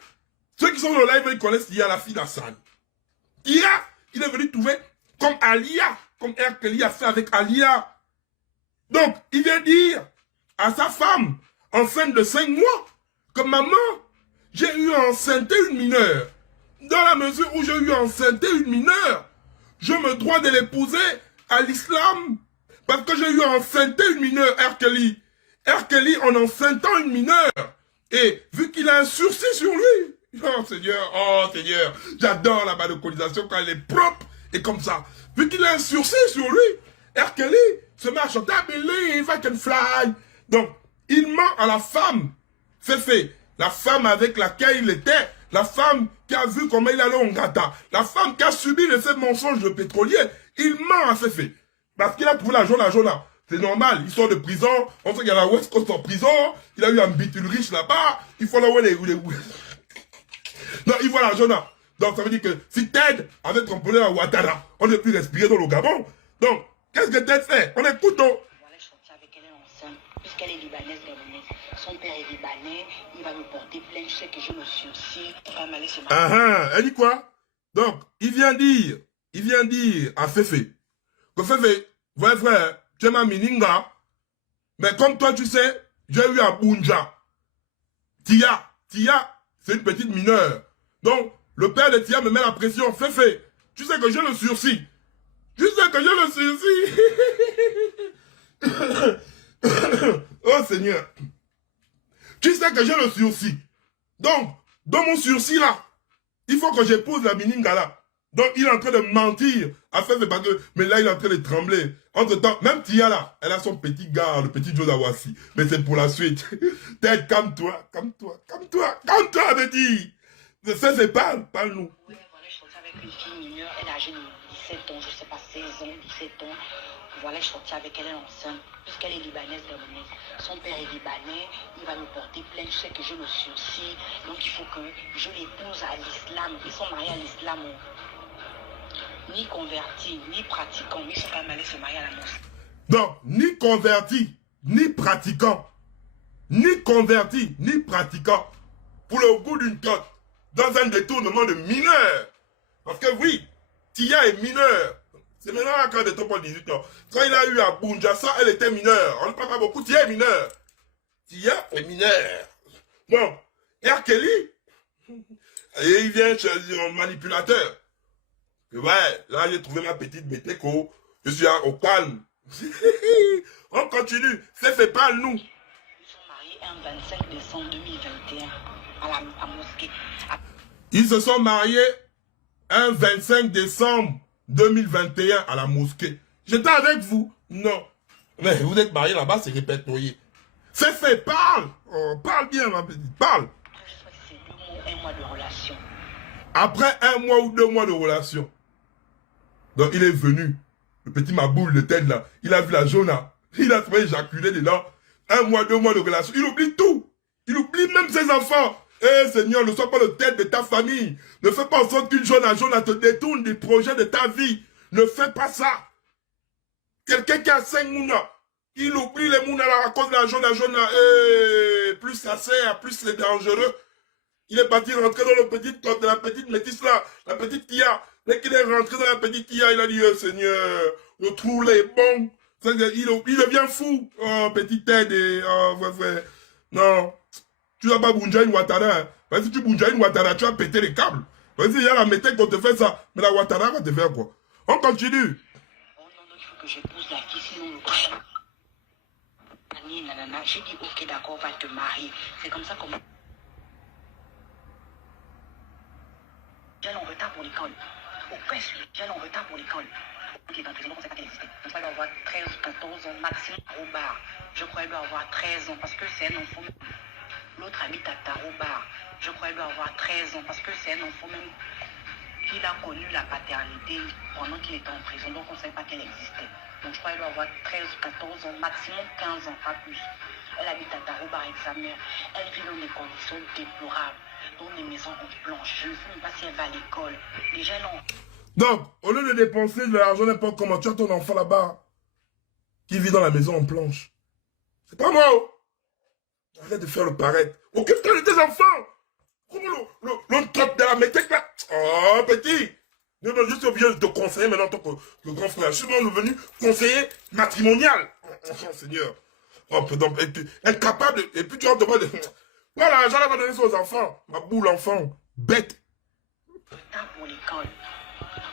Ceux qui sont dans le live, ils connaissent Tia, la fille d'Hassan. Tia, il est venu trouver comme Alia, comme R. Kelly a fait avec Alia. Donc, il vient dire à sa femme, enceinte de 5 mois, que maman, j'ai eu enceinte une mineure. Dans la mesure où j'ai eu enceinté une mineure, je me dois de l'épouser à l'islam. Parce que j'ai eu enceinté une mineure, R. Kelly. R. Kelly en enceintant une mineure. Et vu qu'il a un sursis sur lui. Oh Seigneur, j'adore la balconisation quand elle est propre et comme ça. Vu qu'il a un sursis sur lui, R. Kelly se met à chanter I believe I can fly. Donc, il ment à la femme. Féfé, la femme avec laquelle il était, la femme qui a vu comment il allait en gata, la femme qui a subi de ces mensonges de pétrolier, il ment à Féfé. Parce qu'il a trouvé l'argent, là. C'est normal, il sort de prison, on sait qu'il y a la West Coast en prison, il a eu un bitule riche là-bas, il faut là où les... Non, il voit l'argent là. Donc ça veut dire que si Ted avait trompé à Ouattara, on ne peut plus respirer dans le Gabon. Donc, qu'est-ce que Ted fait? On écoute donc. Voilà, je sortis avec elle enceinte, puisqu'elle est libanaise, gabonaise. Son père est libanais, il va me porter plainte, je sais que je me sursis, il va m'aller se marier. Ah, elle dit quoi? Donc, il vient dire à Féfé, que Féfé, vrai frère, tu es ma mininga, mais comme toi tu sais, j'ai eu à Bunja. Tia, c'est une petite mineure. Donc, le père de Tia me met la pression. Féfé, tu sais que j'ai le sursis. Oh Seigneur. Tu sais que j'ai le sursis. Donc, dans mon sursis là, il faut que j'épouse la mininga là. Donc, il est en train de mentir à Féfé parce que, mais là, il est en train de trembler. Entre-temps, même Tia là, elle a son petit gars, le petit Joe Dawasi. Mais c'est pour la suite. Tête, calme-toi, me dis. Féfé, parle-nous. Oui, voilà, je sortis avec une fille mineure, elle a âgée de 17 ans, je sais pas, 16 ans, 17 ans. Voilà, je sortis avec elle enceinte, puisqu'elle est libanaise, gabonaise. Son père est libanais, il va me porter plainte, je sais que je le sursis. Donc il faut que je l'épouse à l'islam. Ils sont mariés à l'islam. Ni convertis, ni pratiquants, mais ils sont quand même allés se marier à la mosquée. Donc, ni converti, ni pratiquant. Ni converti, ni pratiquant. Pour le goût d'une cote. Dans un détournement de mineur. Parce que oui, Tia est mineur. C'est maintenant quand il est pour 18 ans. Quand il a eu à Bunjassa, elle était mineure. On ne parle pas beaucoup, Tia est mineur. Tia est mineur. Donc, R. Kelly, et il vient chez un manipulateur. Et ouais, là j'ai trouvé ma petite Bétéco. Je suis au calme. On continue. Fait parle-nous. Ils sont mariés un 25 décembre 2021 à la mosquée. Ils se sont mariés un 25 décembre 2021 à la mosquée. J'étais avec vous? Non. Mais vous êtes mariés là-bas, c'est répertorié. Fait, parle. Oh, parle bien, ma petite, parle. Après, je sais pas si c'est 2 mois ou 1 mois de relation. Après 1 mois ou 2 mois de relation. Donc il est venu. Le petit maboule de tête là. Il a vu la Jonah. Il a trouvé éjaculé dedans. 1 mois, 2 mois de relation. Il oublie tout. Il oublie même ses enfants. Eh Seigneur, ne sois pas le tête de ta famille. Ne fais pas en sorte qu'une Jonah te détourne des projets de ta vie. Ne fais pas ça. Quelqu'un qui a 5 mounas, il oublie les mounas là à cause de la Jonah. Eh, plus ça sert, plus c'est dangereux. Il est parti rentrer dans le petit top de la petite métisse là, la petite Tia. Dès qu'il est rentré dans la petite Tia, il a dit, Seigneur, le trou là est bon. Il devient fou. Oh, petite tête et, oh, frère. Non. Tu vas pas Bunja une Ouattara. Hein. Parce que si tu Bunja une Ouattara, tu vas péter les câbles. Vas-y, il y a la méthode qu'on te fait ça. Mais la Ouattara va te faire quoi? On continue. Oh non, donc il faut que j'épouse la fille, sinon le couche. Nanana, j'ai dit, ok, d'accord, va te marier. C'est comme ça qu'on... J'allais en retard pour l'école. Au presse, j'allais en retard pour l'école. Donc il est en prison, donc on sait pas qu'elle existait. Donc ça doit avoir 13 ou 14 ans maximum au bar. Je crois qu'elle doit avoir 13 ans parce que c'est un enfant. L'autre habite à Taroubar. Je crois qu'elle doit avoir 13 ans parce que c'est un enfant même qu'il a connu la paternité pendant qu'il était en prison. Donc on ne savait pas qu'elle existait. Donc je crois qu'elle doit avoir 13 ou 14 ans, maximum 15 ans, pas plus. Elle habite à Taroubar avec sa mère. Elle vit dans des conditions déplorables, dans des maisons en planche. Je ne sais même pas si elle va à l'école. Déjà, non. Donc, au lieu de dépenser de l'argent n'importe comment, tu as ton enfant là-bas qui vit dans la maison en planche. C'est pas moi, oh. Arrête de faire le paraître. Occupe-toi de tes enfants. Comment le top de la métèque là? Oh, petit. Non, je suis obligé de te conseiller maintenant en tant que grand frère. Je suis devenu conseiller matrimonial. Oh, Seigneur. Oh, donc, incapable. Et puis tu vas te demander. Voilà, l'argent là va donner ça aux enfants. Ma boule enfant. Bête. Temps pour l'école.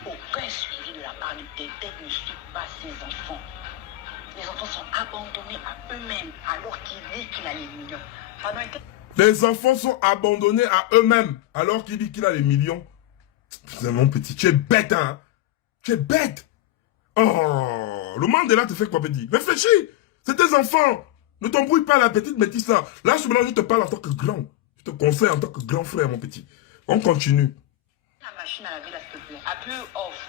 Aucun suivi de la part de Ted. Ted ne suit pas ses enfants. Les enfants sont abandonnés à eux-mêmes alors qu'il dit qu'il a les millions. Pendant que... Les enfants sont abandonnés à eux-mêmes alors qu'il dit qu'il a les millions. Putain, mon petit, tu es bête, hein? Tu es bête. Oh, le Mandela te fait quoi, petit? Réfléchis. C'est tes enfants. Ne t'embrouille pas, la petite métisse là. Là, je te parle en tant que grand. Je te conseille en tant que grand frère, mon petit. On continue. La machine à laver, là, s'il te plaît. Un peu off.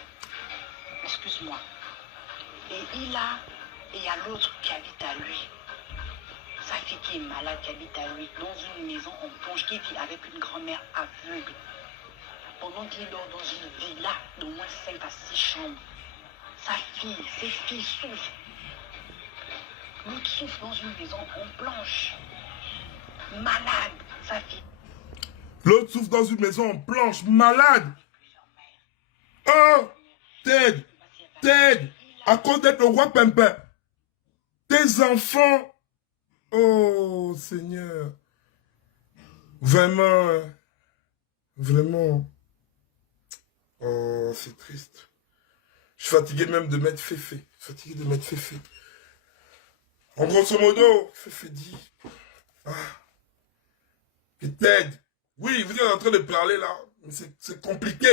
Excuse-moi. Et il y a l'autre qui habite à lui. Sa fille qui est malade, qui habite à lui, dans une maison en plonge, qui vit avec une grand-mère aveugle. Pendant qu'il dort dans une villa d'au moins 5 à 6 chambres. Sa fille, ses filles souffrent. L'autre souffre dans une maison en planche. Malade, sa fille. L'autre souffre dans une maison en planche, malade. Oh, Ted, à cause d'être le roi Pimpin. Tes enfants. Oh, Seigneur. Vraiment, vraiment. Oh, c'est triste. Je suis fatigué même de mettre Féfé. En grosso modo, Féfé dit. Ah. Et Ted. Oui, vous êtes en train de parler là. Mais c'est compliqué.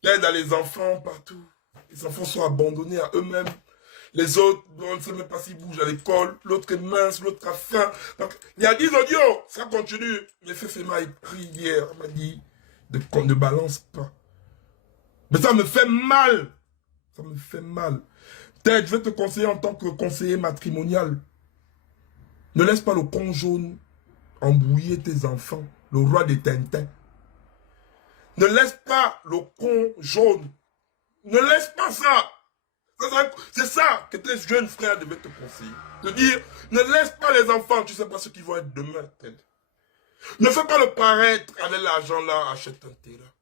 Ted a les enfants partout. Les enfants sont abandonnés à eux-mêmes. Les autres, on ne sait même pas s'ils bougent à l'école. L'autre est mince, l'autre a faim. Donc, il y a 10 audios. Ça continue. Mais Féfé m'a écrit hier. Elle m'a dit, ne balance pas. Mais ça me fait mal. Ça me fait mal. Ted, je vais te conseiller en tant que conseiller matrimonial. Ne laisse pas le con jaune embrouiller tes enfants. Le roi des Tintins. Ne laisse pas le con jaune. Ne laisse pas ça. C'est ça que tes jeunes frères devaient te conseiller. De dire, ne laisse pas les enfants, tu ne sais pas ce qu'ils vont être demain, Ted. Ne fais pas le paraître avec l'argent là, achète un terrain.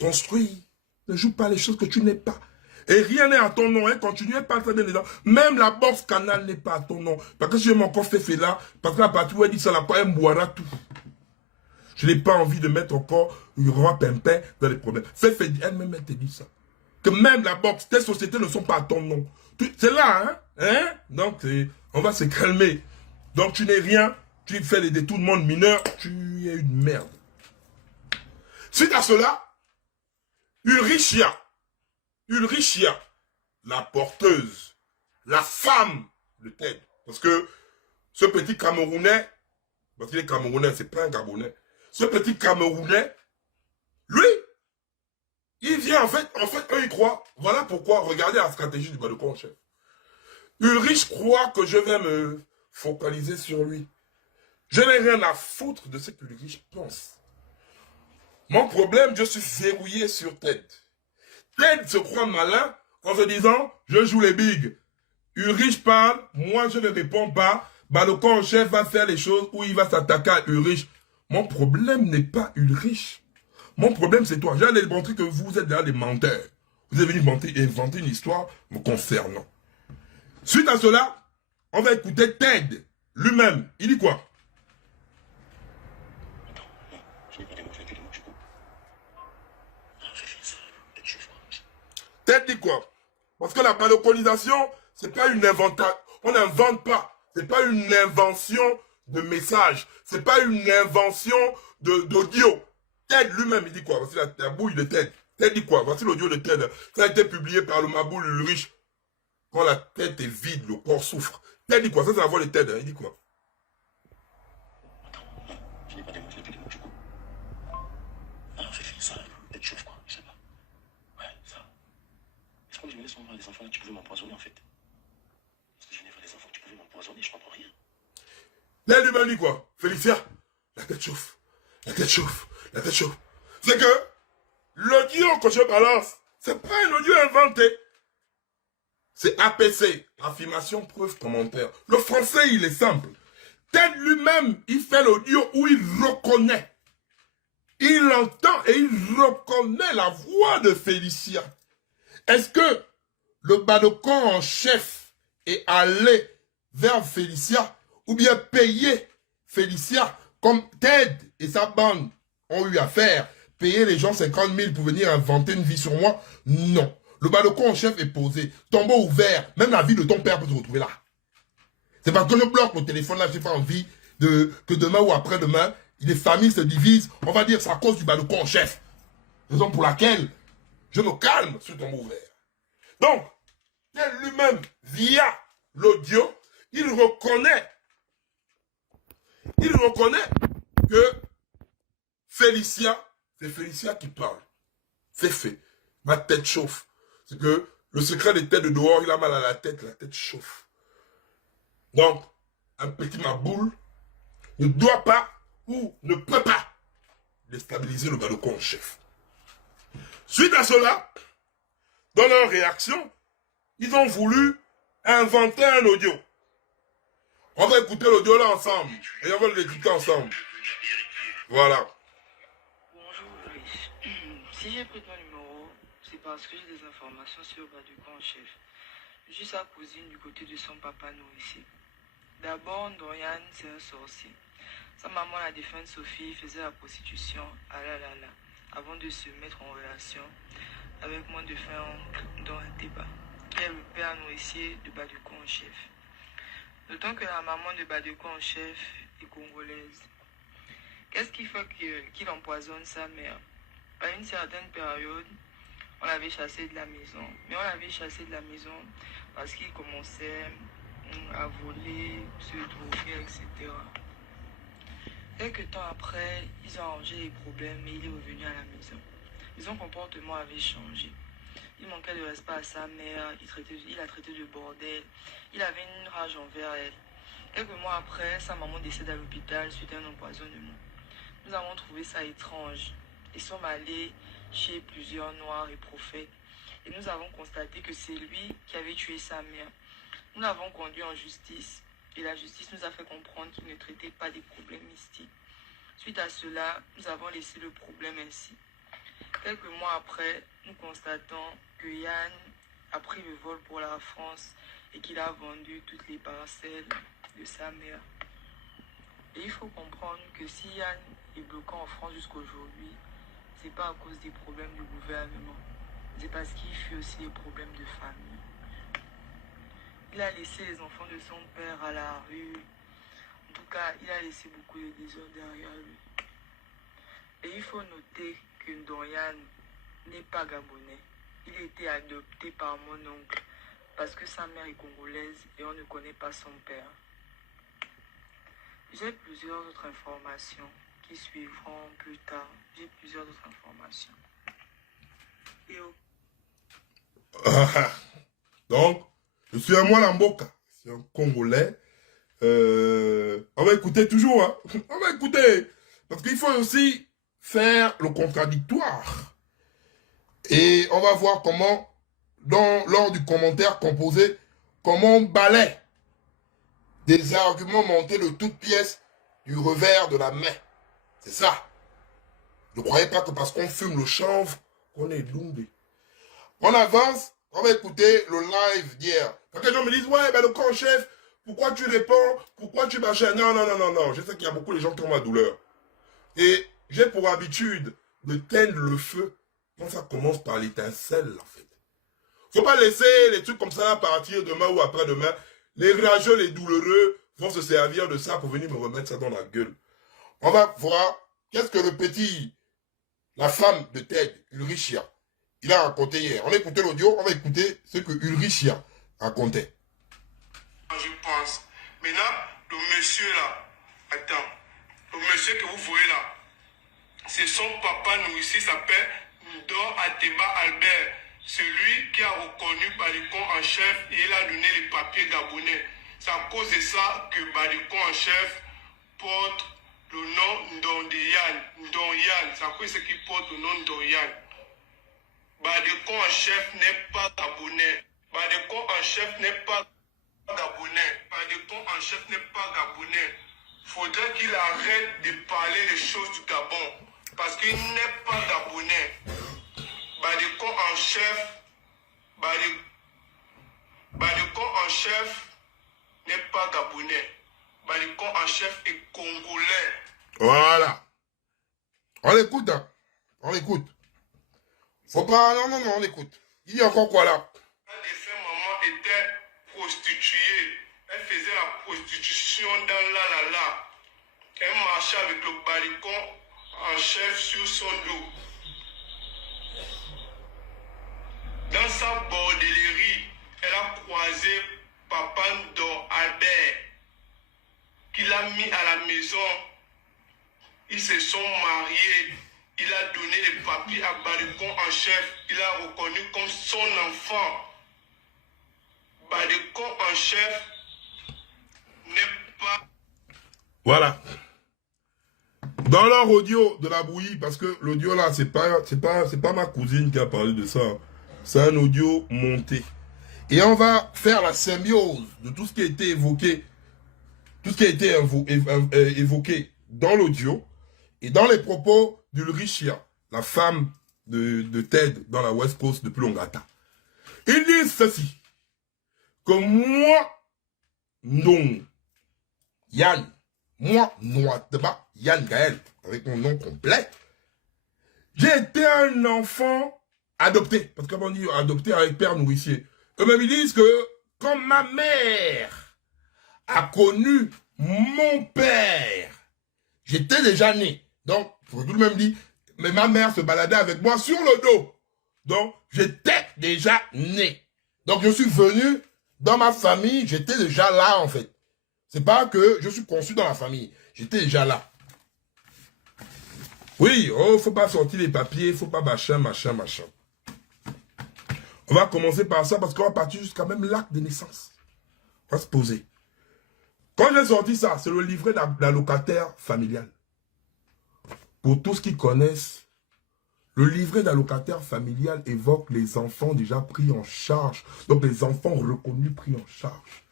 Construis. Ne joue pas les choses que tu n'es pas. Et rien n'est à ton nom, hein. Continuez pas très bien dedans. Même la bourse canal n'est pas à ton nom. Parce que si je m'en encore fait là, parce que la partie où elle dit ça, la elle me boira tout. Je n'ai pas envie de mettre encore le roi Pimpin dans les problèmes. Elle-même, elle te dit ça. Que même la bourse, tes sociétés ne sont pas à ton nom. C'est là, hein? Donc, on va se calmer. Donc, tu n'es rien. Tu fais des détournements de mineurs. Tu es une merde. Suite à cela, Ulrichia, la porteuse, la femme de Ted. Parce que ce petit Camerounais, parce qu'il est Camerounais, c'est pas un Gabonais. Ce petit Camerounais, lui, il vient en fait, eux ils croient. Voilà pourquoi, regardez la stratégie du balcon en chef. Ulrich croit que je vais me focaliser sur lui. Je n'ai rien à foutre de ce qu'Ulrich pense. Mon problème, je suis verrouillé sur Ted. Ted se croit malin en se disant, je joue les bigs. Ulrich parle, moi je ne réponds pas. Balcon en chef va faire les choses où il va s'attaquer à Ulrich. Mon problème n'est pas Ulrich. Mon problème c'est toi. J'ai démontré que vous êtes là des menteurs. Vous êtes venu inventer une histoire me concernant. Suite à cela, on va écouter Ted lui-même. Il dit quoi? Ted dit quoi? Parce que la balconisation, c'est pas une inventation. On n'invente pas. C'est pas une invention de message. C'est pas une invention d'audio. Ted lui-même, il dit quoi? Voici la bouille de Ted. Ted dit quoi? Voici l'audio de Ted. Ça a été publié par le Maboul Ulrich. Quand la tête est vide, le corps souffre. Ted dit quoi? Ça, c'est la voix de Ted. Hein. Il dit quoi? Je n'ai pas démonté depuis les mots du coup. Alors, fait ça, peut-être chauffe quoi, je sais pas. Ouais, ça. Est-ce qu'on me laisse voir les enfants là, tu pouvais m'empoisonner en fait? Parce que je n'ai pas les enfants, tu pouvais m'empoisonner, je comprends rien. Là, lui-même dit quoi? Félicia, la tête chauffe. La tête chauffe. La tête chauffe. C'est que l'audio que je balance, c'est pas un audio inventé. C'est APC, affirmation, preuve, commentaire. Le français, il est simple. Ted lui-même, il fait l'audio où il reconnaît. Il entend et il reconnaît la voix de Félicia. Est-ce que le balcon en chef est allé vers Félicia ou bien payé Félicia comme Ted et sa bande ont eu à faire payer les gens 50 000 pour venir inventer une vie sur moi. Non. Le balcon en chef est posé. Tombeau ouvert. Même la vie de ton père peut se retrouver là. C'est parce que je bloque le téléphone là, j'ai pas envie que demain ou après-demain, les familles se divisent. On va dire c'est à cause du balcon en chef. Raison pour laquelle je me calme sur tombeau ouvert. Donc, lui-même, via l'audio, il reconnaît que Félicia, c'est Félicia qui parle. C'est fait. Ma tête chauffe. C'est que le secret des têtes de dehors, il a mal à la tête chauffe. Donc, un petit maboule ne doit pas ou ne peut pas déstabiliser le balcon en chef. Suite à cela, dans leur réaction, ils ont voulu inventer un audio. On va écouter l'audio là ensemble. Et on va l'écouter ensemble. Voilà. Bonjour Louis. Si j'ai pris ton numéro, c'est parce que j'ai des informations sur Badoukan en chef. Je suis sa cousine du côté de son papa nourricier. D'abord, Dorian, c'est un sorcier. Sa maman, la défunte Sophie, faisait la prostitution avant de se mettre en relation avec mon défunt oncle dans un débat. Elle est le père nourricier de Badoukan en chef. D'autant que la maman de Badoukan en chef est congolaise. Qu'est-ce qui fait qu'il empoisonne sa mère? À une certaine période, on l'avait chassé de la maison. Mais on l'avait chassé de la maison parce qu'il commençait à voler, se droguer, etc. Quelques temps après, ils ont arrangé les problèmes et il est revenu à la maison. Mais son comportement avait changé. Il manquait de respect à sa mère, il la traitait de bordel, il avait une rage envers elle. Quelques mois après, sa maman décède à l'hôpital suite à un empoisonnement. Nous avons trouvé ça étrange et sommes allés chez plusieurs noirs et prophètes et nous avons constaté que c'est lui qui avait tué sa mère. Nous l'avons conduit en justice et la justice nous a fait comprendre qu'il ne traitait pas des problèmes mystiques. Suite à cela, nous avons laissé le problème ainsi. Quelques mois après, nous constatons que Yann a pris le vol pour la France et qu'il a vendu toutes les parcelles de sa mère. Et il faut comprendre que si Yann est bloqué en France jusqu'aujourd'hui, c'est pas à cause des problèmes du gouvernement, c'est parce qu'il fuit aussi les problèmes de famille. Il a laissé les enfants de son père à la rue. En tout cas, il a laissé beaucoup de désordre derrière lui. Et il faut noter que Dorian n'est pas gabonais. Il a été adopté par mon oncle parce que sa mère est congolaise et on ne connaît pas son père. J'ai plusieurs autres informations qui suivront plus tard. J'ai plusieurs autres informations. Et Donc, je suis un moine en Mboka. C'est un Congolais. On va écouter toujours. Hein. On va écouter. Parce qu'il faut aussi faire le contradictoire. Et on va voir comment, lors du commentaire composé, comment on balaie des arguments montés de toutes pièces du revers de la main. C'est ça. Ne croyez pas que parce qu'on fume le chanvre, qu'on est doumbé. On avance, on va écouter le live d'hier. Quand les gens me disent, ouais, ben le camp chef, pourquoi tu réponds, pourquoi tu machins? Non. Je sais qu'il y a beaucoup de gens qui ont ma douleur. Et j'ai pour habitude de teindre le feu quand ça commence par l'étincelle, en fait. Faut pas laisser les trucs comme ça partir demain ou après-demain. Les rageux, les douloureux vont se servir de ça pour venir me remettre ça dans la gueule. On va voir qu'est-ce que la femme de Ted, Ulrichia, il a raconté hier. On a écouté l'audio, on va écouter ce que Ulrichia racontait. Je pense. Maintenant, le monsieur là, attends, le monsieur que vous voyez là, c'est son papa nourricier, s'appelle Ndo Ateba Albert. C'est lui qui a reconnu Badoukan en chef et il a donné les papiers gabonais. C'est à cause de ça que Badoukan en chef porte le nom Ndondeyan. Ndonyan, c'est à cause de ce qu'il porte le nom Ndonyan. Badoukan en chef n'est pas gabonais. Badoukan en chef n'est pas gabonais. Badoukan en chef n'est pas gabonais. Faudrait qu'il arrête de parler les choses du Gabon. Parce qu'il n'est pas gabonais. Badoukan en chef, Badoukan en chef n'est pas gabonais. Badoukan en chef est congolais. Voilà. On l'écoute, hein. On écoute. Faut pas... Non, non, non, on écoute. Il y a encore quoi là? Un de ses mamans était prostituée. Elle faisait la prostitution dans la. Elle marchait avec le balicon en chef sur son dos. Dans sa bordellerie, elle a croisé Papa Ndo Albert, qui l'a mis à la maison. Ils se sont mariés. Il a donné les papiers à Balicon en chef. Il a reconnu comme son enfant. Balicon en chef n'est pas... Voilà. Dans leur audio de la bouillie, parce que l'audio là, c'est pas ma cousine qui a parlé de ça. C'est un audio monté. Et on va faire la symbiose de tout ce qui a été évoqué, tout ce qui a été évoqué dans l'audio et dans les propos d'Ulrichia, la femme de Ted dans la West Coast de Plongata. Ils disent ceci, que moi, non, Yann, moi, Noateba, Yann Gaël, avec mon nom complet, j'ai été un enfant adopté, parce qu'on dit adopté avec père nourricier. Eux-mêmes ils disent que quand ma mère a connu mon père, j'étais déjà né. Donc, tout le même dit, mais ma mère se baladait avec moi sur le dos. Donc, j'étais déjà né. Donc, je suis venu dans ma famille, j'étais déjà là en fait. C'est pas que je suis conçu dans la famille, j'étais déjà là. Oui, oh, faut pas sortir les papiers, faut pas machin. On va commencer par ça parce qu'on va partir jusqu'à même l'acte de naissance. On va se poser. Quand j'ai sorti ça, c'est le livret d'allocataire familial. Pour tous qui connaissent, le livret d'allocataire familial évoque les enfants déjà pris en charge. Donc les enfants reconnus pris en charge.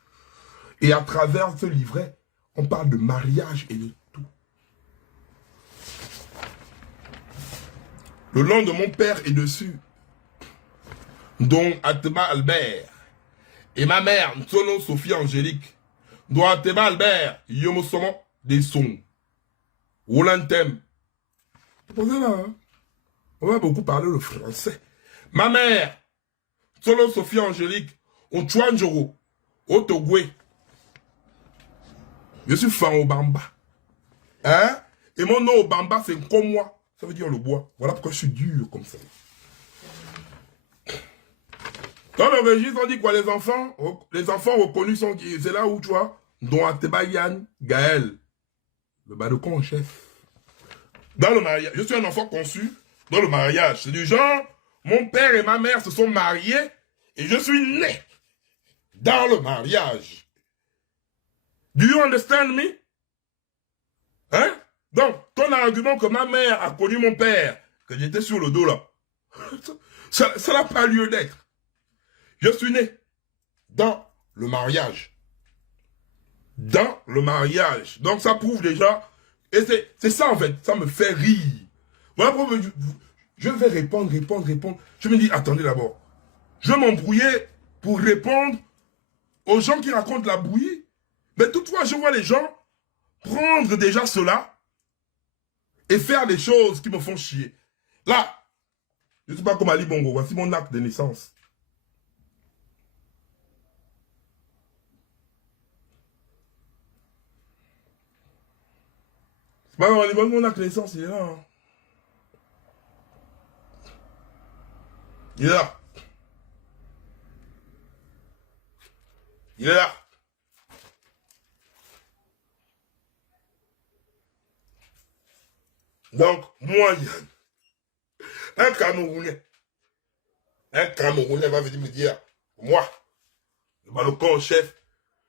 Et à travers ce livret, on parle de mariage et de tout. Le nom de mon père est dessus. Dont Ateba Albert. Et ma mère, Nsono Sophie Angélique. Dont Ateba Albert, Yomosomo des sons. Wolantem. Posez là, hein? On va beaucoup parler le français. Ma mère, Nsono Sophie Angélique, Ochuanjoro, Otogwe. Je suis fan au Bamba. Hein? Et mon nom au Bamba, c'est comme moi. Ça veut dire le bois. Voilà pourquoi je suis dur comme ça. Dans le registre, on dit quoi, les enfants reconnus sont qui? C'est là où tu vois, dont Ateba Yann Gaël, le balicon en chef. Dans le mariage, je suis un enfant conçu dans le mariage. C'est du genre, mon père et ma mère se sont mariés et je suis né dans le mariage. Do you understand me? Hein? Donc, ton argument que ma mère a connu mon père, que j'étais sur le dos là, ça n'a pas lieu d'être. Je suis né dans le mariage. Dans le mariage. Donc ça prouve déjà, et c'est ça en fait, ça me fait rire. Voilà pourquoi je vais répondre. Je me dis, attendez d'abord, je vais m'embrouiller pour répondre aux gens qui racontent la bouillie. Mais toutefois, je vois les gens prendre déjà cela et faire des choses qui me font chier. Là, je ne sais pas comme Ali Bongo, voici mon acte de naissance. C'est pas grave, mon acte de naissance, il est là. Hein. Il est là. Il est là. Donc, moi, Yann, un Camerounais va venir me dire, moi, le balicon en chef,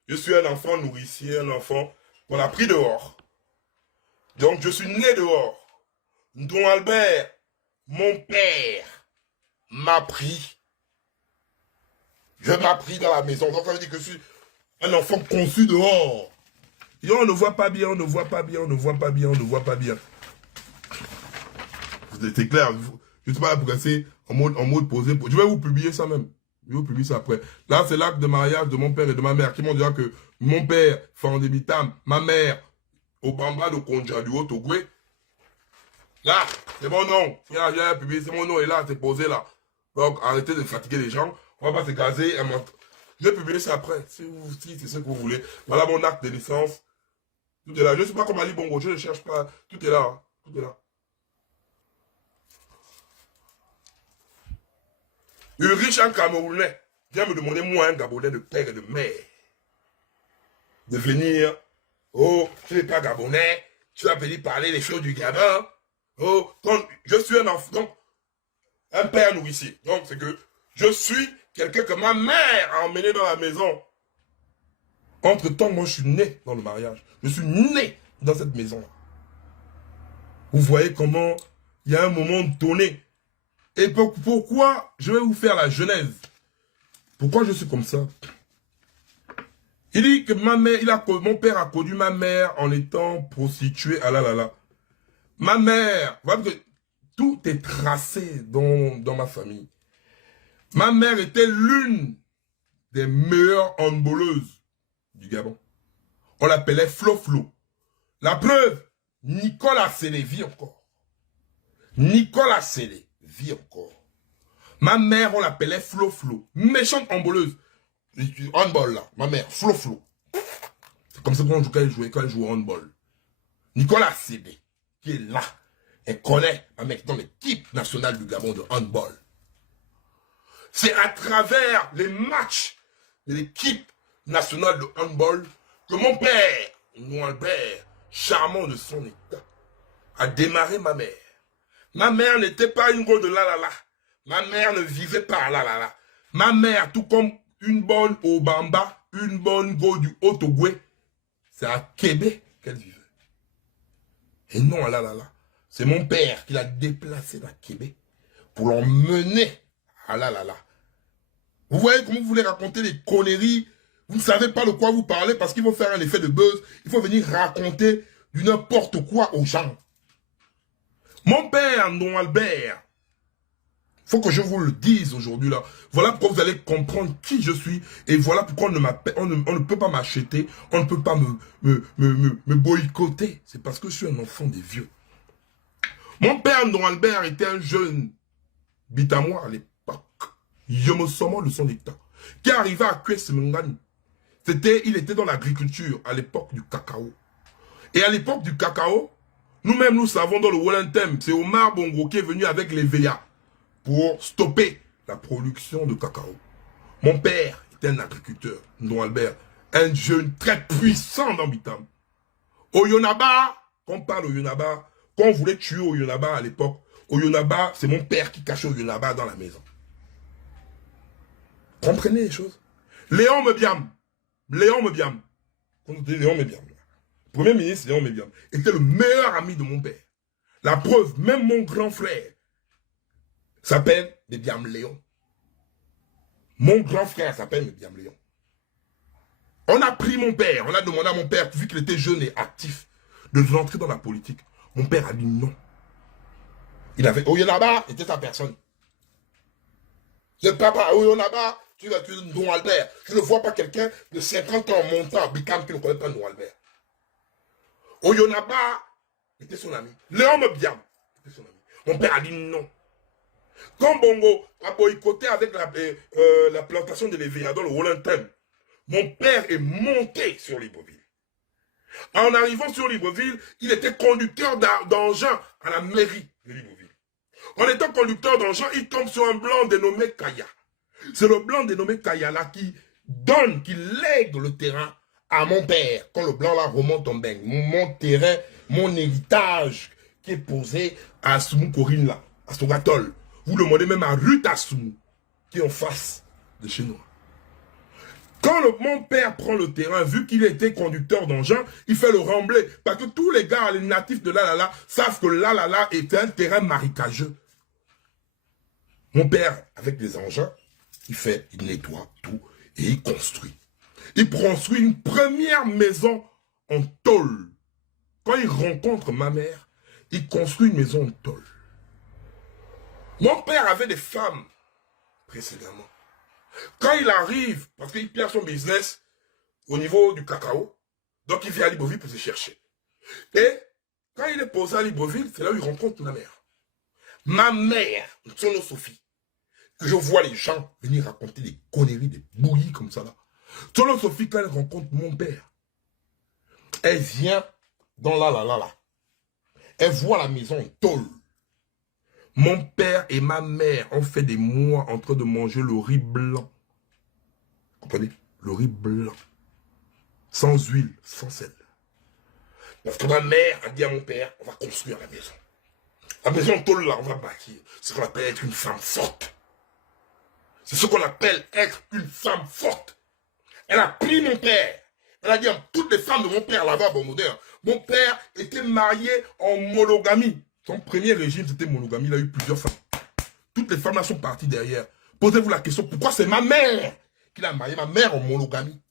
je suis un enfant nourricier, un enfant qu'on a pris dehors. Donc, je suis né dehors. Don Albert, mon père, m'a pris. Je m'a pris dans la maison. Donc, ça veut dire que je suis un enfant conçu dehors. Et on ne voit pas bien. C'est clair, je ne suis pas là pour rester en mode posé. Je vais vous publier ça même. Je vais vous publier ça après. Là, c'est l'acte de mariage de mon père et de ma mère qui m'ont dit que mon père, Fandemitam, ma mère, au Bamba de Konja du Haut-Ogwe, Là, c'est mon nom. J'ai publié, c'est mon nom est là, c'est posé là. Donc, arrêtez de fatiguer les gens. On va pas se gazer. Je vais publier ça après. Si c'est ce que vous voulez. Voilà mon acte de licence. Tout est là. Je ne suis pas comme Ali Bongo. Je ne cherche pas. Tout est là. Hein. Tout est là. Ulrich, un Camerounais, vient me demander, moi, un Gabonais de père et de mère, de venir. Oh, tu n'es pas Gabonais. Tu vas venir parler des choses du Gabon. Oh, donc, je suis un enfant. Donc, un père nourricier. Donc, c'est que je suis quelqu'un que ma mère a emmené dans la maison. Entre-temps, moi, je suis né dans le mariage. Je suis né dans cette maison-là. Vous voyez comment il y a un moment donné. Et pourquoi je vais vous faire la genèse. Pourquoi je suis comme ça? Il dit que ma mère, mon père a connu ma mère en étant prostituée. Ah là là là. Ma mère, voilà que tout est tracé dans ma famille. Ma mère était l'une des meilleures handballeuses du Gabon. On l'appelait Flo-Flo. La preuve, Nicolas Sélé vit encore. Nicolas Sélé vit encore. Ma mère, on l'appelait Flo-Flo. Méchante handballeuse. Handball là, ma mère, Flo-Flo. C'est comme ça qu'on jouait quand elle jouait au handball. Nicolas Sélé, qui est là, elle connaît un mec dans l'équipe nationale du Gabon de handball. C'est à travers les matchs de l'équipe nationale de handball que mon père, Noël-Bert, charmant de son état, a démarré ma mère. Ma mère n'était pas une go de la la la. Ma mère ne vivait pas à la la la. Ma mère, tout comme une bonne au Bamba, une bonne go du Haut-Ogoué, c'est à Québec qu'elle vivait. Et non à la la la. C'est mon père qui l'a déplacé à Québec pour l'emmener à la la la. Vous voyez comment vous voulez raconter des conneries. Vous ne savez pas de quoi vous parlez parce qu'il faut faire un effet de buzz. Il faut venir raconter du n'importe quoi aux gens. Mon père, Don Albert, faut que je vous le dise aujourd'hui là. Voilà pourquoi vous allez comprendre qui je suis. Et voilà pourquoi on ne peut pas m'acheter. On ne peut pas me boycotter. C'est parce que je suis un enfant des vieux. Mon père, Don Albert, était un jeune bitamois à l'époque. Yomosomo de son état. Qui arriva à Kwesmengani. Il était dans l'agriculture à l'époque du cacao. Et à l'époque du cacao, nous-mêmes, nous savons dans le Wellington, c'est Omar Bongo qui est venu avec les VA pour stopper la production de cacao. Mon père était un agriculteur, Don Albert, un jeune très puissant dans Bitam. Au Yonaba, quand on parle au Yonaba, quand on voulait tuer au Yonaba à l'époque, au Yonaba, c'est mon père qui cachait au Yonaba dans la maison. Comprenez les choses? Léon Mebiam. Léon Mebiam. Quand on dit Léon Mebiam. Premier ministre Léon Mebiam était le meilleur ami de mon père. La preuve, même mon grand frère s'appelle Mebiam Léon. Mon grand frère s'appelle Mebiam Léon. On a pris mon père, on a demandé à mon père, vu qu'il était jeune et actif, de rentrer dans la politique. Mon père a dit non. Il avait Oyonaba était sa personne. Le papa Oyonaba, tu vas tuer Don Albert. Je ne vois pas quelqu'un de 50 ans montant à Bicam qui ne connaît pas Don Albert. Oyonaba était son ami. Léon Mebiam était son ami. Mon père a dit non. Quand Bongo a boycotté avec la plantation de l'EVA dans le Wellington, mon père est monté sur Libreville. En arrivant sur Libreville, il était conducteur d'engin à la mairie de Libreville. En étant conducteur d'engin, il tombe sur un blanc dénommé Kaya. C'est le blanc dénommé Kaya là qui lègue le terrain à mon père. Quand le blanc là remonte en beigne, mon terrain, mon héritage qui est posé à Assoumou Korine là, à Sogatol. Vous le demandez même à Ruth Assoumou, qui est en face de chez nous. Quand mon père prend le terrain, vu qu'il était conducteur d'engin, il fait le remblai. Parce que tous les gars, les natifs de Lalala, savent que Lalala est un terrain marécageux. Mon père, avec les engins, il nettoie tout et il construit. Il construit une première maison en tôle. Quand il rencontre ma mère, il construit une maison en tôle. Mon père avait des femmes précédemment. Quand il arrive, parce qu'il perd son business au niveau du cacao, donc il vient à Libreville pour se chercher. Et Quand il est posé à Libreville, c'est là où il rencontre ma mère. Ma mère, Tsono Sophie. Je vois les gens venir raconter des conneries, des bouillies comme ça là. Tsono Sophie, quand elle rencontre mon père, elle vient dans là. Elle voit la maison en tôle. Mon père et ma mère ont fait des mois en train de manger le riz blanc. Vous comprenez? Le riz blanc. Sans huile, sans sel. Parce que ma mère a dit à mon père, on va construire la maison. La maison en tôle là, on va bâtir. C'est ce qu'on appelle être une femme forte. C'est ce qu'on appelle être une femme forte. Elle a pris mon père. Elle a dit à toutes les femmes de mon père là-bas, bon moderne. Mon père était marié en monogamie. Son premier régime, c'était monogamie. Il a eu plusieurs femmes. Toutes les femmes là sont parties derrière. Posez-vous la question, pourquoi c'est ma mère qu'il a marié, ma mère en monogamie?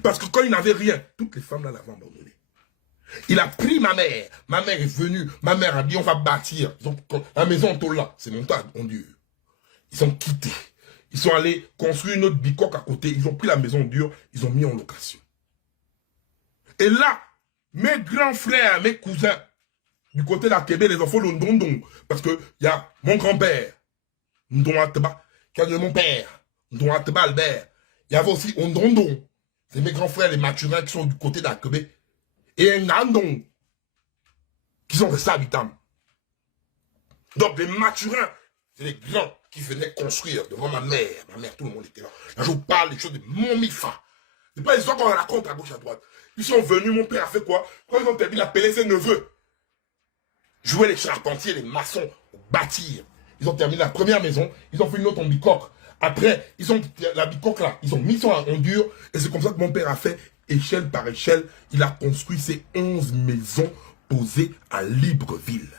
Parce que quand il n'avait rien, toutes les femmes là l'avaient abandonné. Il a pris ma mère. Ma mère est venue. Ma mère a dit, on va bâtir. La maison en tôle là, c'est monté en dur. Ils ont quitté. Ils sont allés construire une autre bicoque à côté. Ils ont pris la maison dure. Ils ont mis en location. Et là, mes grands frères, mes cousins, du côté d'Akebe, les enfants de Ndondon, parce qu'il y a mon grand-père, Ndonateba, qui a de mon père, Ndonateba Albert. Il y avait aussi Ndondon. C'est mes grands frères, les Maturins, qui sont du côté d'Akebe. Et Ngandon, qui sont restés habitants. Donc les Maturins, c'est les grands qui venaient construire devant ma mère. Ma mère, tout le monde était là. Là, je vous parle des choses de mon mifa. C'est pas les histoires qu'on raconte à gauche, à droite. Ils sont venus, mon père a fait quoi? Quand ils ont terminé, il a appelé ses neveux. Jouer les charpentiers, les maçons, bâtir. Ils ont terminé la première maison, ils ont fait une autre en bicoque. Après, ils ont la bicoque là, ils ont mis ça en dur. Et c'est comme ça que mon père a fait, échelle par échelle, il a construit ces 11 maisons posées à Libreville.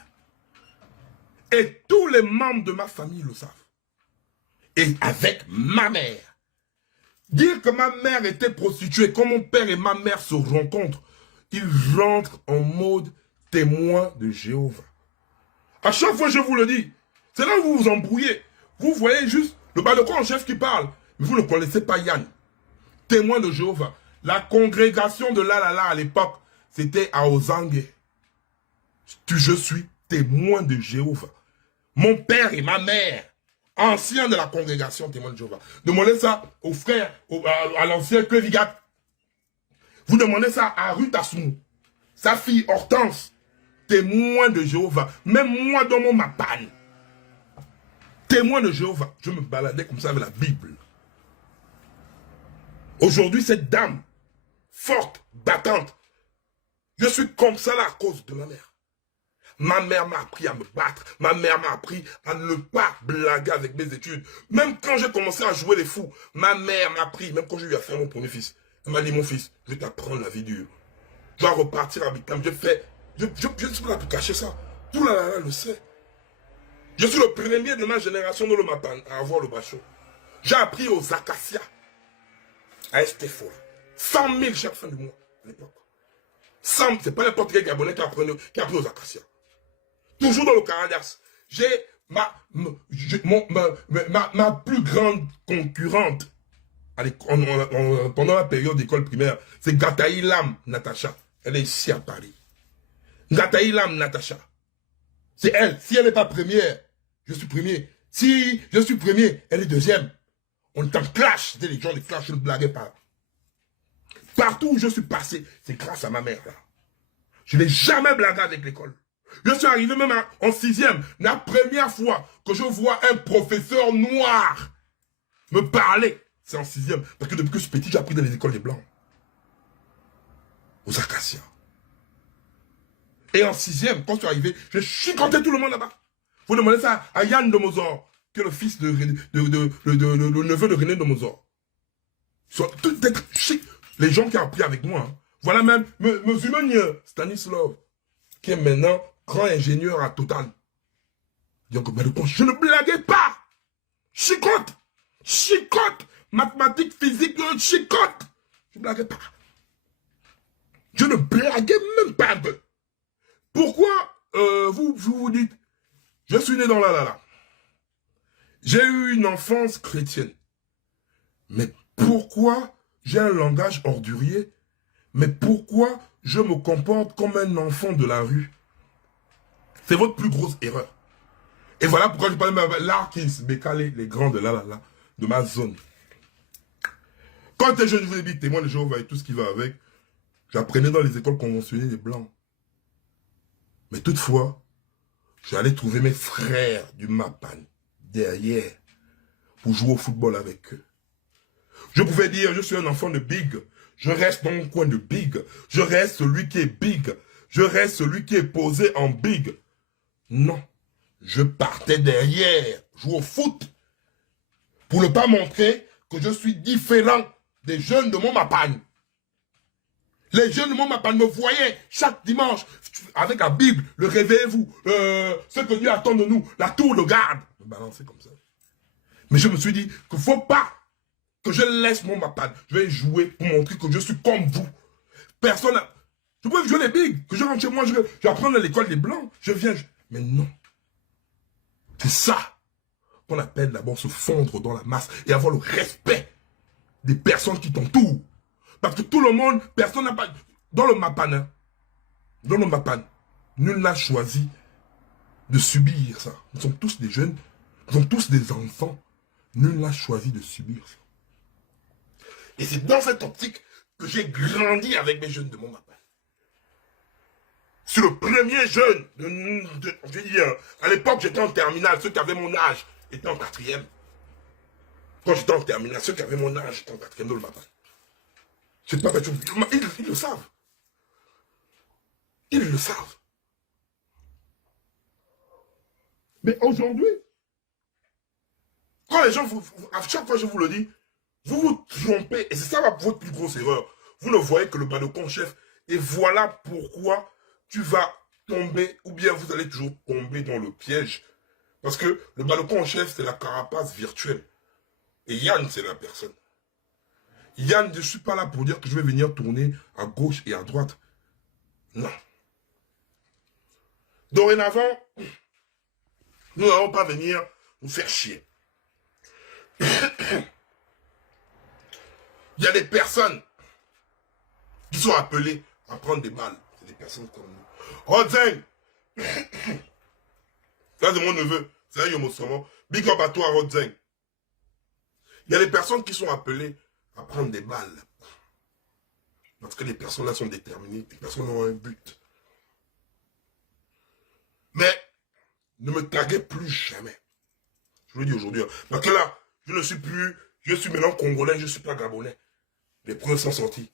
Et tous les membres de ma famille le savent. Et avec ma mère. Dire que ma mère était prostituée, quand mon père et ma mère se rencontrent, ils rentrent en mode témoin de Jéhovah. À chaque fois, je vous le dis, c'est là où vous vous embrouillez. Vous voyez juste le balcon en chef qui parle, mais vous ne connaissez pas Yann. Témoin de Jéhovah. La congrégation de l'Alala à l'époque, c'était à Ozangue. Je suis témoin de Jéhovah. Mon père et ma mère, anciens de la congrégation témoin de Jéhovah. Demandez ça aux frères, à l'ancien Clevigat. Vous demandez ça à Ruth Assoumou, sa fille Hortense, témoin de Jéhovah. Même moi dans mon mapane, témoin de Jéhovah. Je me baladais comme ça avec la Bible. Aujourd'hui, cette dame, forte, battante, je suis comme ça là à cause de ma mère. Ma mère m'a appris à me battre. Ma mère m'a appris à ne pas blaguer avec mes études. Même quand j'ai commencé à jouer les fous, ma mère m'a appris, même quand j'ai eu à faire mon premier fils, elle m'a dit, mon fils, je vais t'apprendre la vie dure. Je dois repartir à Bicam. Je ne suis pas là pour cacher ça. Tout là le sait. Je suis le premier de ma génération de l'Omapan à avoir le bachot. J'ai appris aux acacias, à Estefora. 100 000 chaque fin du mois, à l'époque. C'est pas n'importe quel Gabonais qui a appris aux acacias. Toujours dans le Caradas. J'ai ma plus grande concurrente pendant la période d'école primaire, c'est Gataï Lam Natacha. Elle est ici à Paris. Gataï Lam Natacha. C'est elle. Si elle n'est pas première, je suis premier. Si je suis premier, elle est deuxième. On est en clash. C'était les gens de clash, je ne blaguais pas. Partout où je suis passé, c'est grâce à ma mère là. Je n'ai jamais blagué avec l'école. Je suis arrivé même en 6e. La première fois que je vois un professeur noir me parler, c'est en 6e. Parce que depuis que je suis petit, j'ai appris dans les écoles des Blancs. Aux acacias. Et en 6e, quand je suis arrivé, je chicotais tout le monde là-bas. Vous demandez ça à Yann de Mozart, qui est le fils le neveu de René de Mozart. Ils sont tous chic. Les gens qui ont appris avec moi. Hein. Voilà même M. Stanislav, qui est maintenant grand ingénieur à Total. Donc, je ne blaguais pas. Chicote. Mathématiques, physique, chicote. Je ne blaguais pas. Je ne blaguais même pas un peu. Pourquoi vous dites, je suis né dans la. J'ai eu une enfance chrétienne. Mais pourquoi j'ai un langage ordurier? Mais pourquoi je me comporte comme un enfant de la rue. C'est votre plus grosse erreur. Et voilà pourquoi je parle de Larkins, Bekale, les grands de de ma zone. Quand j'étais jeune, je vous ai dit, témoin de Jéhovah et tout ce qui va avec, j'apprenais dans les écoles conventionnées des Blancs. Mais toutefois, j'allais trouver mes frères du Mapan derrière pour jouer au football avec eux. Je pouvais dire, je suis un enfant de Big. Je reste dans mon coin de Big. Je reste celui qui est Big. Je reste celui qui est posé en Big. Non. Je partais derrière, jouer au foot, pour ne pas montrer que je suis différent des jeunes de mon Mapan. Les jeunes de mon Mapan me voyaient chaque dimanche avec la Bible, le réveillez-vous, ce que Dieu attend de nous, la tour de garde. Me balancer comme ça. Mais je me suis dit qu'il ne faut pas que je laisse mon Mapan. Je vais jouer pour montrer que je suis comme vous. Personne n'a... Je peux jouer les bigs, que je rentre chez moi, je vais apprendre à l'école des Blancs. Je viens... Mais non. C'est ça qu'on appelle d'abord se fondre dans la masse et avoir le respect des personnes qui t'entourent. Parce que tout le monde, personne n'a pas... Dans le Mapan, hein, dans le Mapan, nul n'a choisi de subir ça. Nous sommes tous des jeunes, nous sommes tous des enfants. Nul n'a choisi de subir ça. Et c'est dans cette optique que j'ai grandi avec mes jeunes de mon Mapan. C'est le premier jeune, je veux dire, à l'époque j'étais en terminale, ceux qui avaient mon âge étaient en 4e. Quand j'étais en terminale, ceux qui avaient mon âge étaient en 4e dans le Mapan. C'est pas bête, ils le savent. Ils le savent. Mais aujourd'hui, quand les gens, à chaque fois je vous le dis, vous vous trompez, et c'est ça votre plus grosse erreur. Vous ne voyez que le balcon chef, et voilà pourquoi tu vas tomber, ou bien vous allez toujours tomber dans le piège. Parce que le balcon en chef, c'est la carapace virtuelle. Et Yann, c'est la personne. Yann, je ne suis pas là pour dire que je vais venir tourner à gauche et à droite. Non. Dorénavant, nous n'allons pas venir nous faire chier. Il y a des personnes qui sont appelées à prendre des balles. C'est des personnes comme nous. Rodzeng, ça c'est mon neveu, c'est un Yomosomo. Big up à toi, Rodzeng. Il y a des personnes qui sont appelées à prendre des balles. Parce que les personnes là sont déterminées, les personnes ont un but. Mais ne me taguez plus jamais. Je vous le dis aujourd'hui. Parce que là, je ne suis plus, je suis maintenant congolais, je ne suis pas gabonais. Les preuves sont sorties.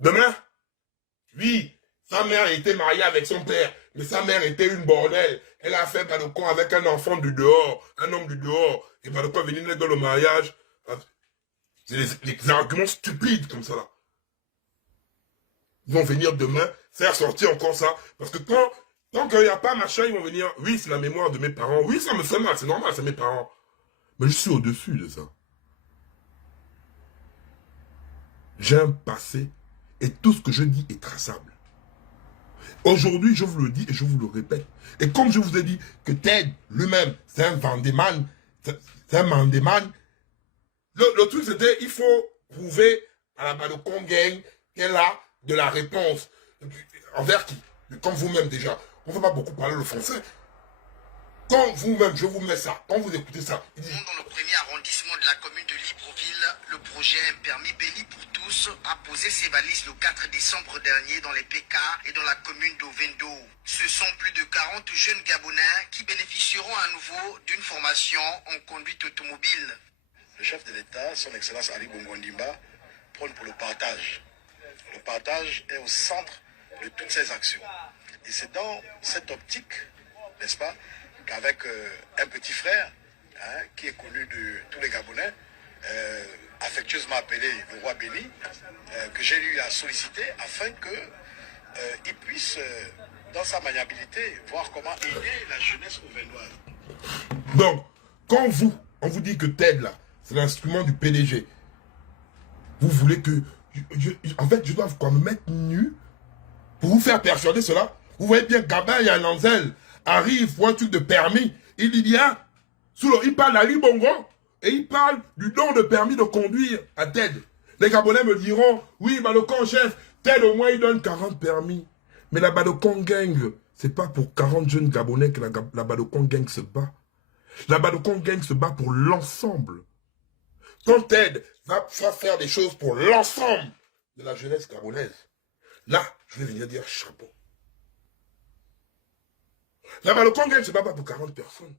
Demain, oui, sa mère était mariée avec son père, mais sa mère était une bordelle. Elle a fait balcon avec un enfant du dehors, un homme du dehors. Et balcon est venu dans le mariage. C'est les arguments stupides comme ça là. Ils vont venir demain faire sortir encore ça. Parce que tant qu'il n'y a pas machin, ils vont venir. Oui, c'est la mémoire de mes parents. Oui, ça me fait mal, c'est normal, c'est mes parents. Mais je suis au-dessus de ça. J'ai un passé et tout ce que je dis est traçable. Aujourd'hui, je vous le dis et je vous le répète. Et comme je vous ai dit que Ted lui-même, c'est un Vandeman, c'est un Mandeman, le truc c'était, il faut prouver à la Balcon Gang qu'elle a de la réponse. Envers qui? Comme vous-même déjà. On ne va pas beaucoup parler le français. Quand vous-même, je vous mets ça, quand vous écoutez ça, il dit... Dans le premier arrondissement de la commune de Libreville, le projet Un permis Béli pour tous a posé ses balises le 4 décembre dernier dans les PK et dans la commune d'Ovendo. Ce sont plus de 40 jeunes Gabonais qui bénéficieront à nouveau d'une formation en conduite automobile. Le chef de l'État, son Excellence Ali Bongo Ondimba, prône pour le partage. Le partage est au centre de toutes ces actions. Et c'est dans cette optique, n'est-ce pas, qu'avec un petit frère, hein, qui est connu de tous les Gabonais, affectueusement appelé le roi béni, que j'ai eu à solliciter afin qu'il puisse, dans sa maniabilité, voir comment aider la jeunesse auvergnoise. Donc, quand on vous dit que TED là, c'est l'instrument du PDG, vous voulez que, en fait, je dois quoi me mettre nu pour vous faire persuader cela. Vous voyez bien, Gabin et Ananzel arrive pour un truc de permis. Il dit bien, il parle d'Ali Bongo et il parle du don de permis de conduire à TED. Les Gabonais me diront, oui, Balocon chef, tel au moins il donne 40 permis. Mais la Balocon gang, c'est pas pour 40 jeunes Gabonais que la Balocon gang se bat. La Balocon gang se bat pour l'ensemble. Quand Ted va faire des choses pour l'ensemble de la jeunesse gabonaise, là, je vais venir dire chapeau. La Balocon gang se bat pas pour 40 personnes.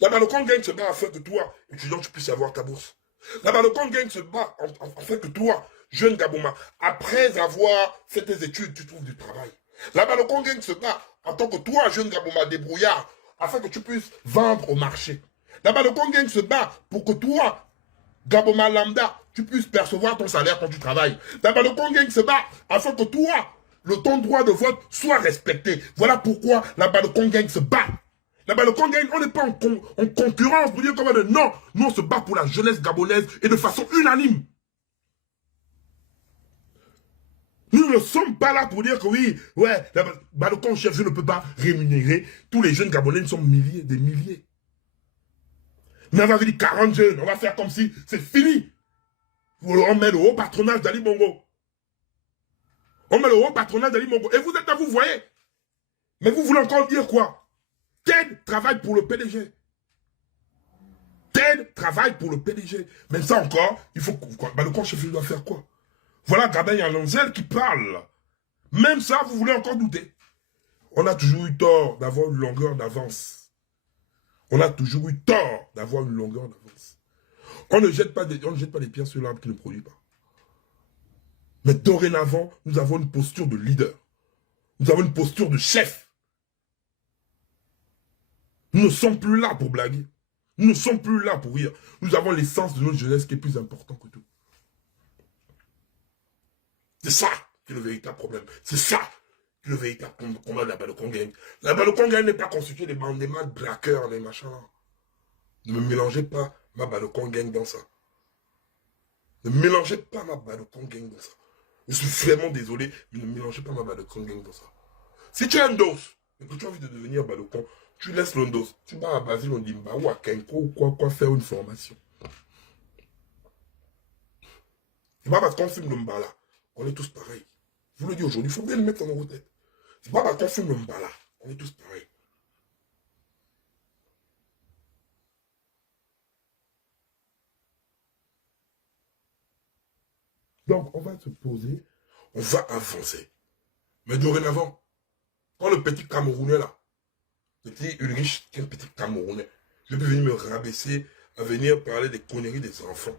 La Balocon gang se bat afin que toi, étudiant, tu puisses avoir ta bourse. La Balocon gang se bat afin que toi, jeune Gaboma, après avoir fait tes études, tu trouves du travail. La Balocon gang se bat en tant que toi, jeune Gaboma, débrouillard, afin que tu puisses vendre au marché. La Balocon gang se bat pour que toi, Gaboma lambda, tu puisses percevoir ton salaire quand tu travailles. La Balocon gang se bat afin que toi, ton droit de vote soit respecté. Voilà pourquoi la Balocon gang se bat. La Balocon gang, on n'est pas en concurrence pour dire comment non, nous on se bat pour la jeunesse gabonaise et de façon unanime. Nous ne sommes pas là pour dire que oui, ouais, la Balocon chef, je ne peux pas rémunérer. Tous les jeunes Gabonais, nous sommes milliers, des milliers. Mais on va venir 40 jeunes, on va faire comme si c'est fini. On met le haut patronage d'Ali Bongo. On met le haut patronage d'Ali Bongo. Et vous êtes là, vous voyez. Mais vous voulez encore dire quoi? Ted travaille pour le PDG. Ted travaille pour le PDG. Même ça encore, il faut quoi? Balocon chef, il doit faire quoi? Voilà Gabin Yanonzel qui parle. Même ça, vous voulez encore douter. On a toujours eu tort d'avoir une longueur d'avance. On a toujours eu tort d'avoir une longueur d'avance. On ne jette pas des pierres sur l'arbre qui ne produit pas. Mais dorénavant, nous avons une posture de leader. Nous avons une posture de chef. Nous ne sommes plus là pour blaguer. Nous ne sommes plus là pour rire. Nous avons l'essence de notre jeunesse qui est plus important que tout. C'est ça qui est le véritable problème. C'est ça qui est le véritable combat de la Balocon gang. La Balocon gang n'est pas constituée des bandemats de braqueurs, des machins là. Ne me mélangez pas ma Balocon gang dans ça. Ne mélangez pas ma Balocon gang dans ça. Je suis vraiment désolé, mais ne mélangez pas ma Balocon gang dans ça. Si tu as un dos et que tu as envie de devenir Balocon, tu laisses le dos. Tu vas à Basile Ondimba ou à Kenko ou quoi faire une formation. C'est pas parce qu'on filme le Mbala, on est tous pareils. Je vous le dis aujourd'hui, il faut bien le mettre dans nos têtes. C'est pas parce qu'on filme le Mbala, on est tous pareils. Donc, on va se poser, on va avancer. Mais dorénavant, quand le petit Camerounais là, petit Ulrich, qui est un petit Camerounais, je peux venir me rabaisser à venir parler des conneries des enfants.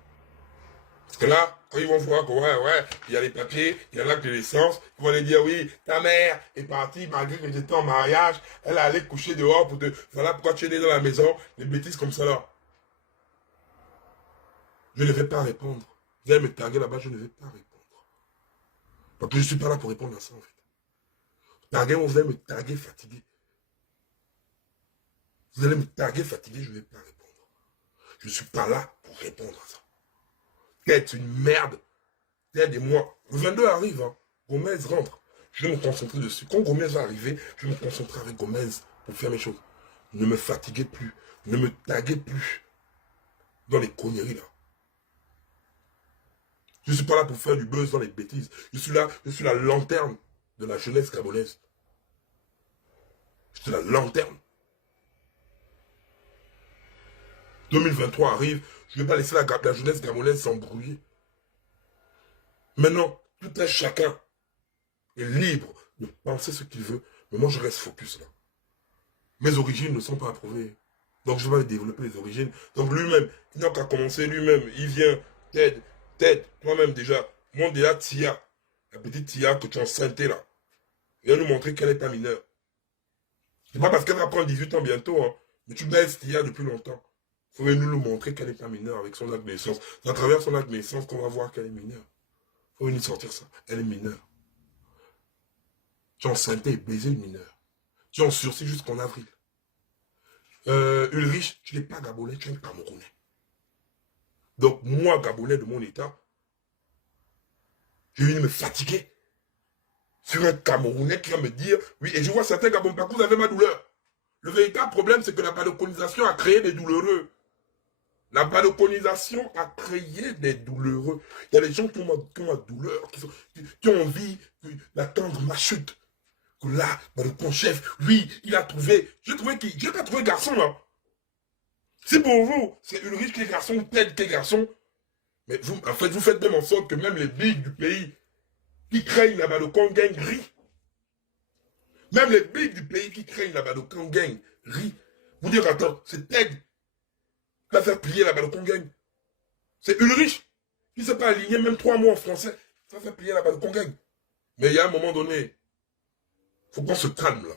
Parce que là, quand ils vont voir que ouais, il y a les papiers, il y a l'acte de naissance, ils vont aller dire oui, ta mère est partie malgré que j'étais en mariage, elle allait coucher dehors pour te... Voilà pourquoi tu es né dans la maison, des bêtises comme ça là. Je ne vais pas répondre. Vous allez me taguer là-bas, je ne vais pas répondre. Parce que je ne suis pas là pour répondre à ça en fait. Taguer, vous allez me taguer fatigué. Vous allez me taguer fatigué, je ne vais pas répondre. Je ne suis pas là pour répondre à ça. T'es une merde. Aidez-moi. Le 22 arrive, hein. Gomez rentre. Je vais me concentrer dessus. Quand Gomez va arriver, je vais me concentrer avec Gomez pour faire mes choses. Ne me fatiguez plus. Ne me taguez plus dans les conneries là. Je ne suis pas là pour faire du buzz dans les bêtises. Je suis la lanterne de la jeunesse gabonaise. Je suis la lanterne. 2023 arrive, je ne vais pas laisser la jeunesse gabonaise s'embrouiller. Maintenant, tout un chacun est libre de penser ce qu'il veut, mais moi je reste focus là. Mes origines ne sont pas approuvées. Donc je vais développer les origines. Donc lui-même, il n'a qu'à commencer lui-même. Il vient, Ted, toi-même déjà, montre déjà Tia, la petite Tia que tu as enceintée là. Viens nous montrer qu'elle est ta mineure. C'est pas parce qu'elle va prendre 18 ans bientôt, hein, mais tu baisses Tia depuis longtemps. Il faut nous le montrer qu'elle est pas mineure avec son acte de naissance. C'est à travers son acte de naissance qu'on va voir qu'elle est mineure. Il faut venir sortir ça. Elle est mineure. Tu as enceinté et baisé une mineure. Tu es en sursis jusqu'en avril. Ulrich, tu n'es pas Gabonais, tu es un Camerounais. Donc moi, Gabonais de mon état, je viens me fatiguer sur un Camerounais qui va me dire, oui, et je vois certains Gabonais, vous avez ma douleur. Le véritable problème, c'est que la colonisation a créé des douloureux. La balconisation a créé des douloureux. Il y a des gens qui ont la douleur, qui ont envie d'attendre ma chute. Que là, balcon chef, lui, il a trouvé. J'ai pas trouvé garçon là. C'est pour vous, c'est Ulrich qui est garçon, Ted qui est garçon. Mais vous, en fait, vous faites même en sorte que même les bigs du pays qui craignent la balcon gang rient. Même les bigs du pays qui craignent la balcon gang rient. Vous dire, attends, c'est Ted qui va faire plier la balcon gang. C'est Ulrich qui ne s'est pas aligné même 3 mots en français. Ça va faire plier la balcon gang. Mais il y a un moment donné, il faut qu'on se calme là.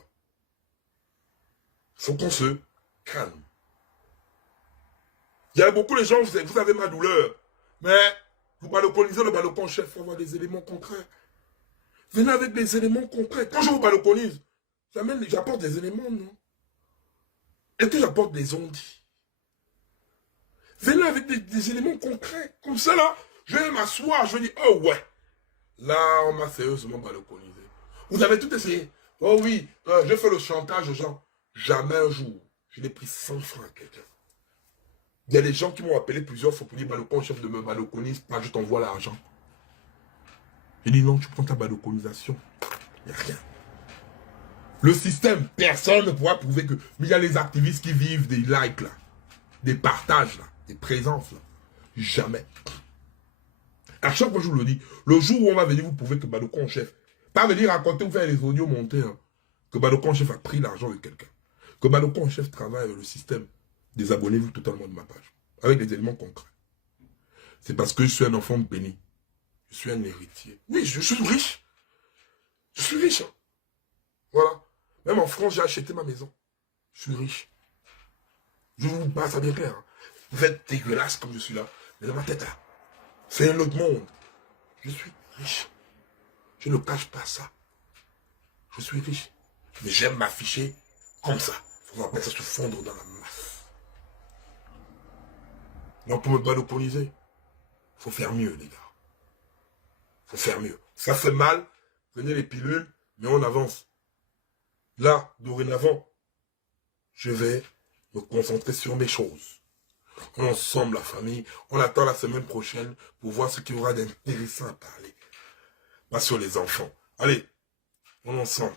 Il faut qu'on se calme. Il y a beaucoup de gens, vous avez ma douleur. Mais vous balconisez le balcon chef, il faut avoir des éléments concrets. Venez avec des éléments concrets. Quand je vous balconise, j'apporte des éléments, non? Est-ce que j'apporte des ondits? Venez avec des éléments concrets. Comme ça, là, je vais m'asseoir, je vais dire, oh ouais. Là, on m'a sérieusement balconisé. Vous avez tout essayé. Oh oui, je fais le chantage aux gens. Jamais un jour, je n'ai pris 100 francs à quelqu'un. Il y a des gens qui m'ont appelé plusieurs fois pour dire, balcon chef de me balconise, pas je t'envoie l'argent. J'ai dit non, tu prends ta balconisation. Il n'y a rien. Le système, personne ne pourra prouver que... Mais il y a les activistes qui vivent des likes là, des partages là, des présences là. Jamais. À chaque fois je vous le dis, le jour où on va venir vous prouver que balcon chef, pas venir raconter ou faire les audios montés, hein, que balcon chef a pris l'argent de quelqu'un, que balcon chef travaille avec le système, désabonnez-vous totalement de ma page, avec des éléments concrets. C'est parce que je suis un enfant béni. Je suis un héritier. Oui, je suis riche. Je suis riche. Hein. Voilà. Même en France, j'ai acheté ma maison. Je suis riche. Je vous passe à bien clair. Hein. Vous êtes dégueulasse comme je suis là. Mais dans ma tête, là, c'est un autre monde. Je suis riche. Je ne cache pas ça. Je suis riche. Mais j'aime m'afficher comme ça. Il faut appeler ça se fondre dans la masse. Donc pour me balconiser, il faut faire mieux, les gars. Il faut faire mieux. Ça fait mal. Prenez les pilules, mais on avance. Là, dorénavant, je vais me concentrer sur mes choses. On est ensemble, la famille. On attend la semaine prochaine pour voir ce qu'il y aura d'intéressant à parler. Pas sur les enfants. Allez, on est ensemble.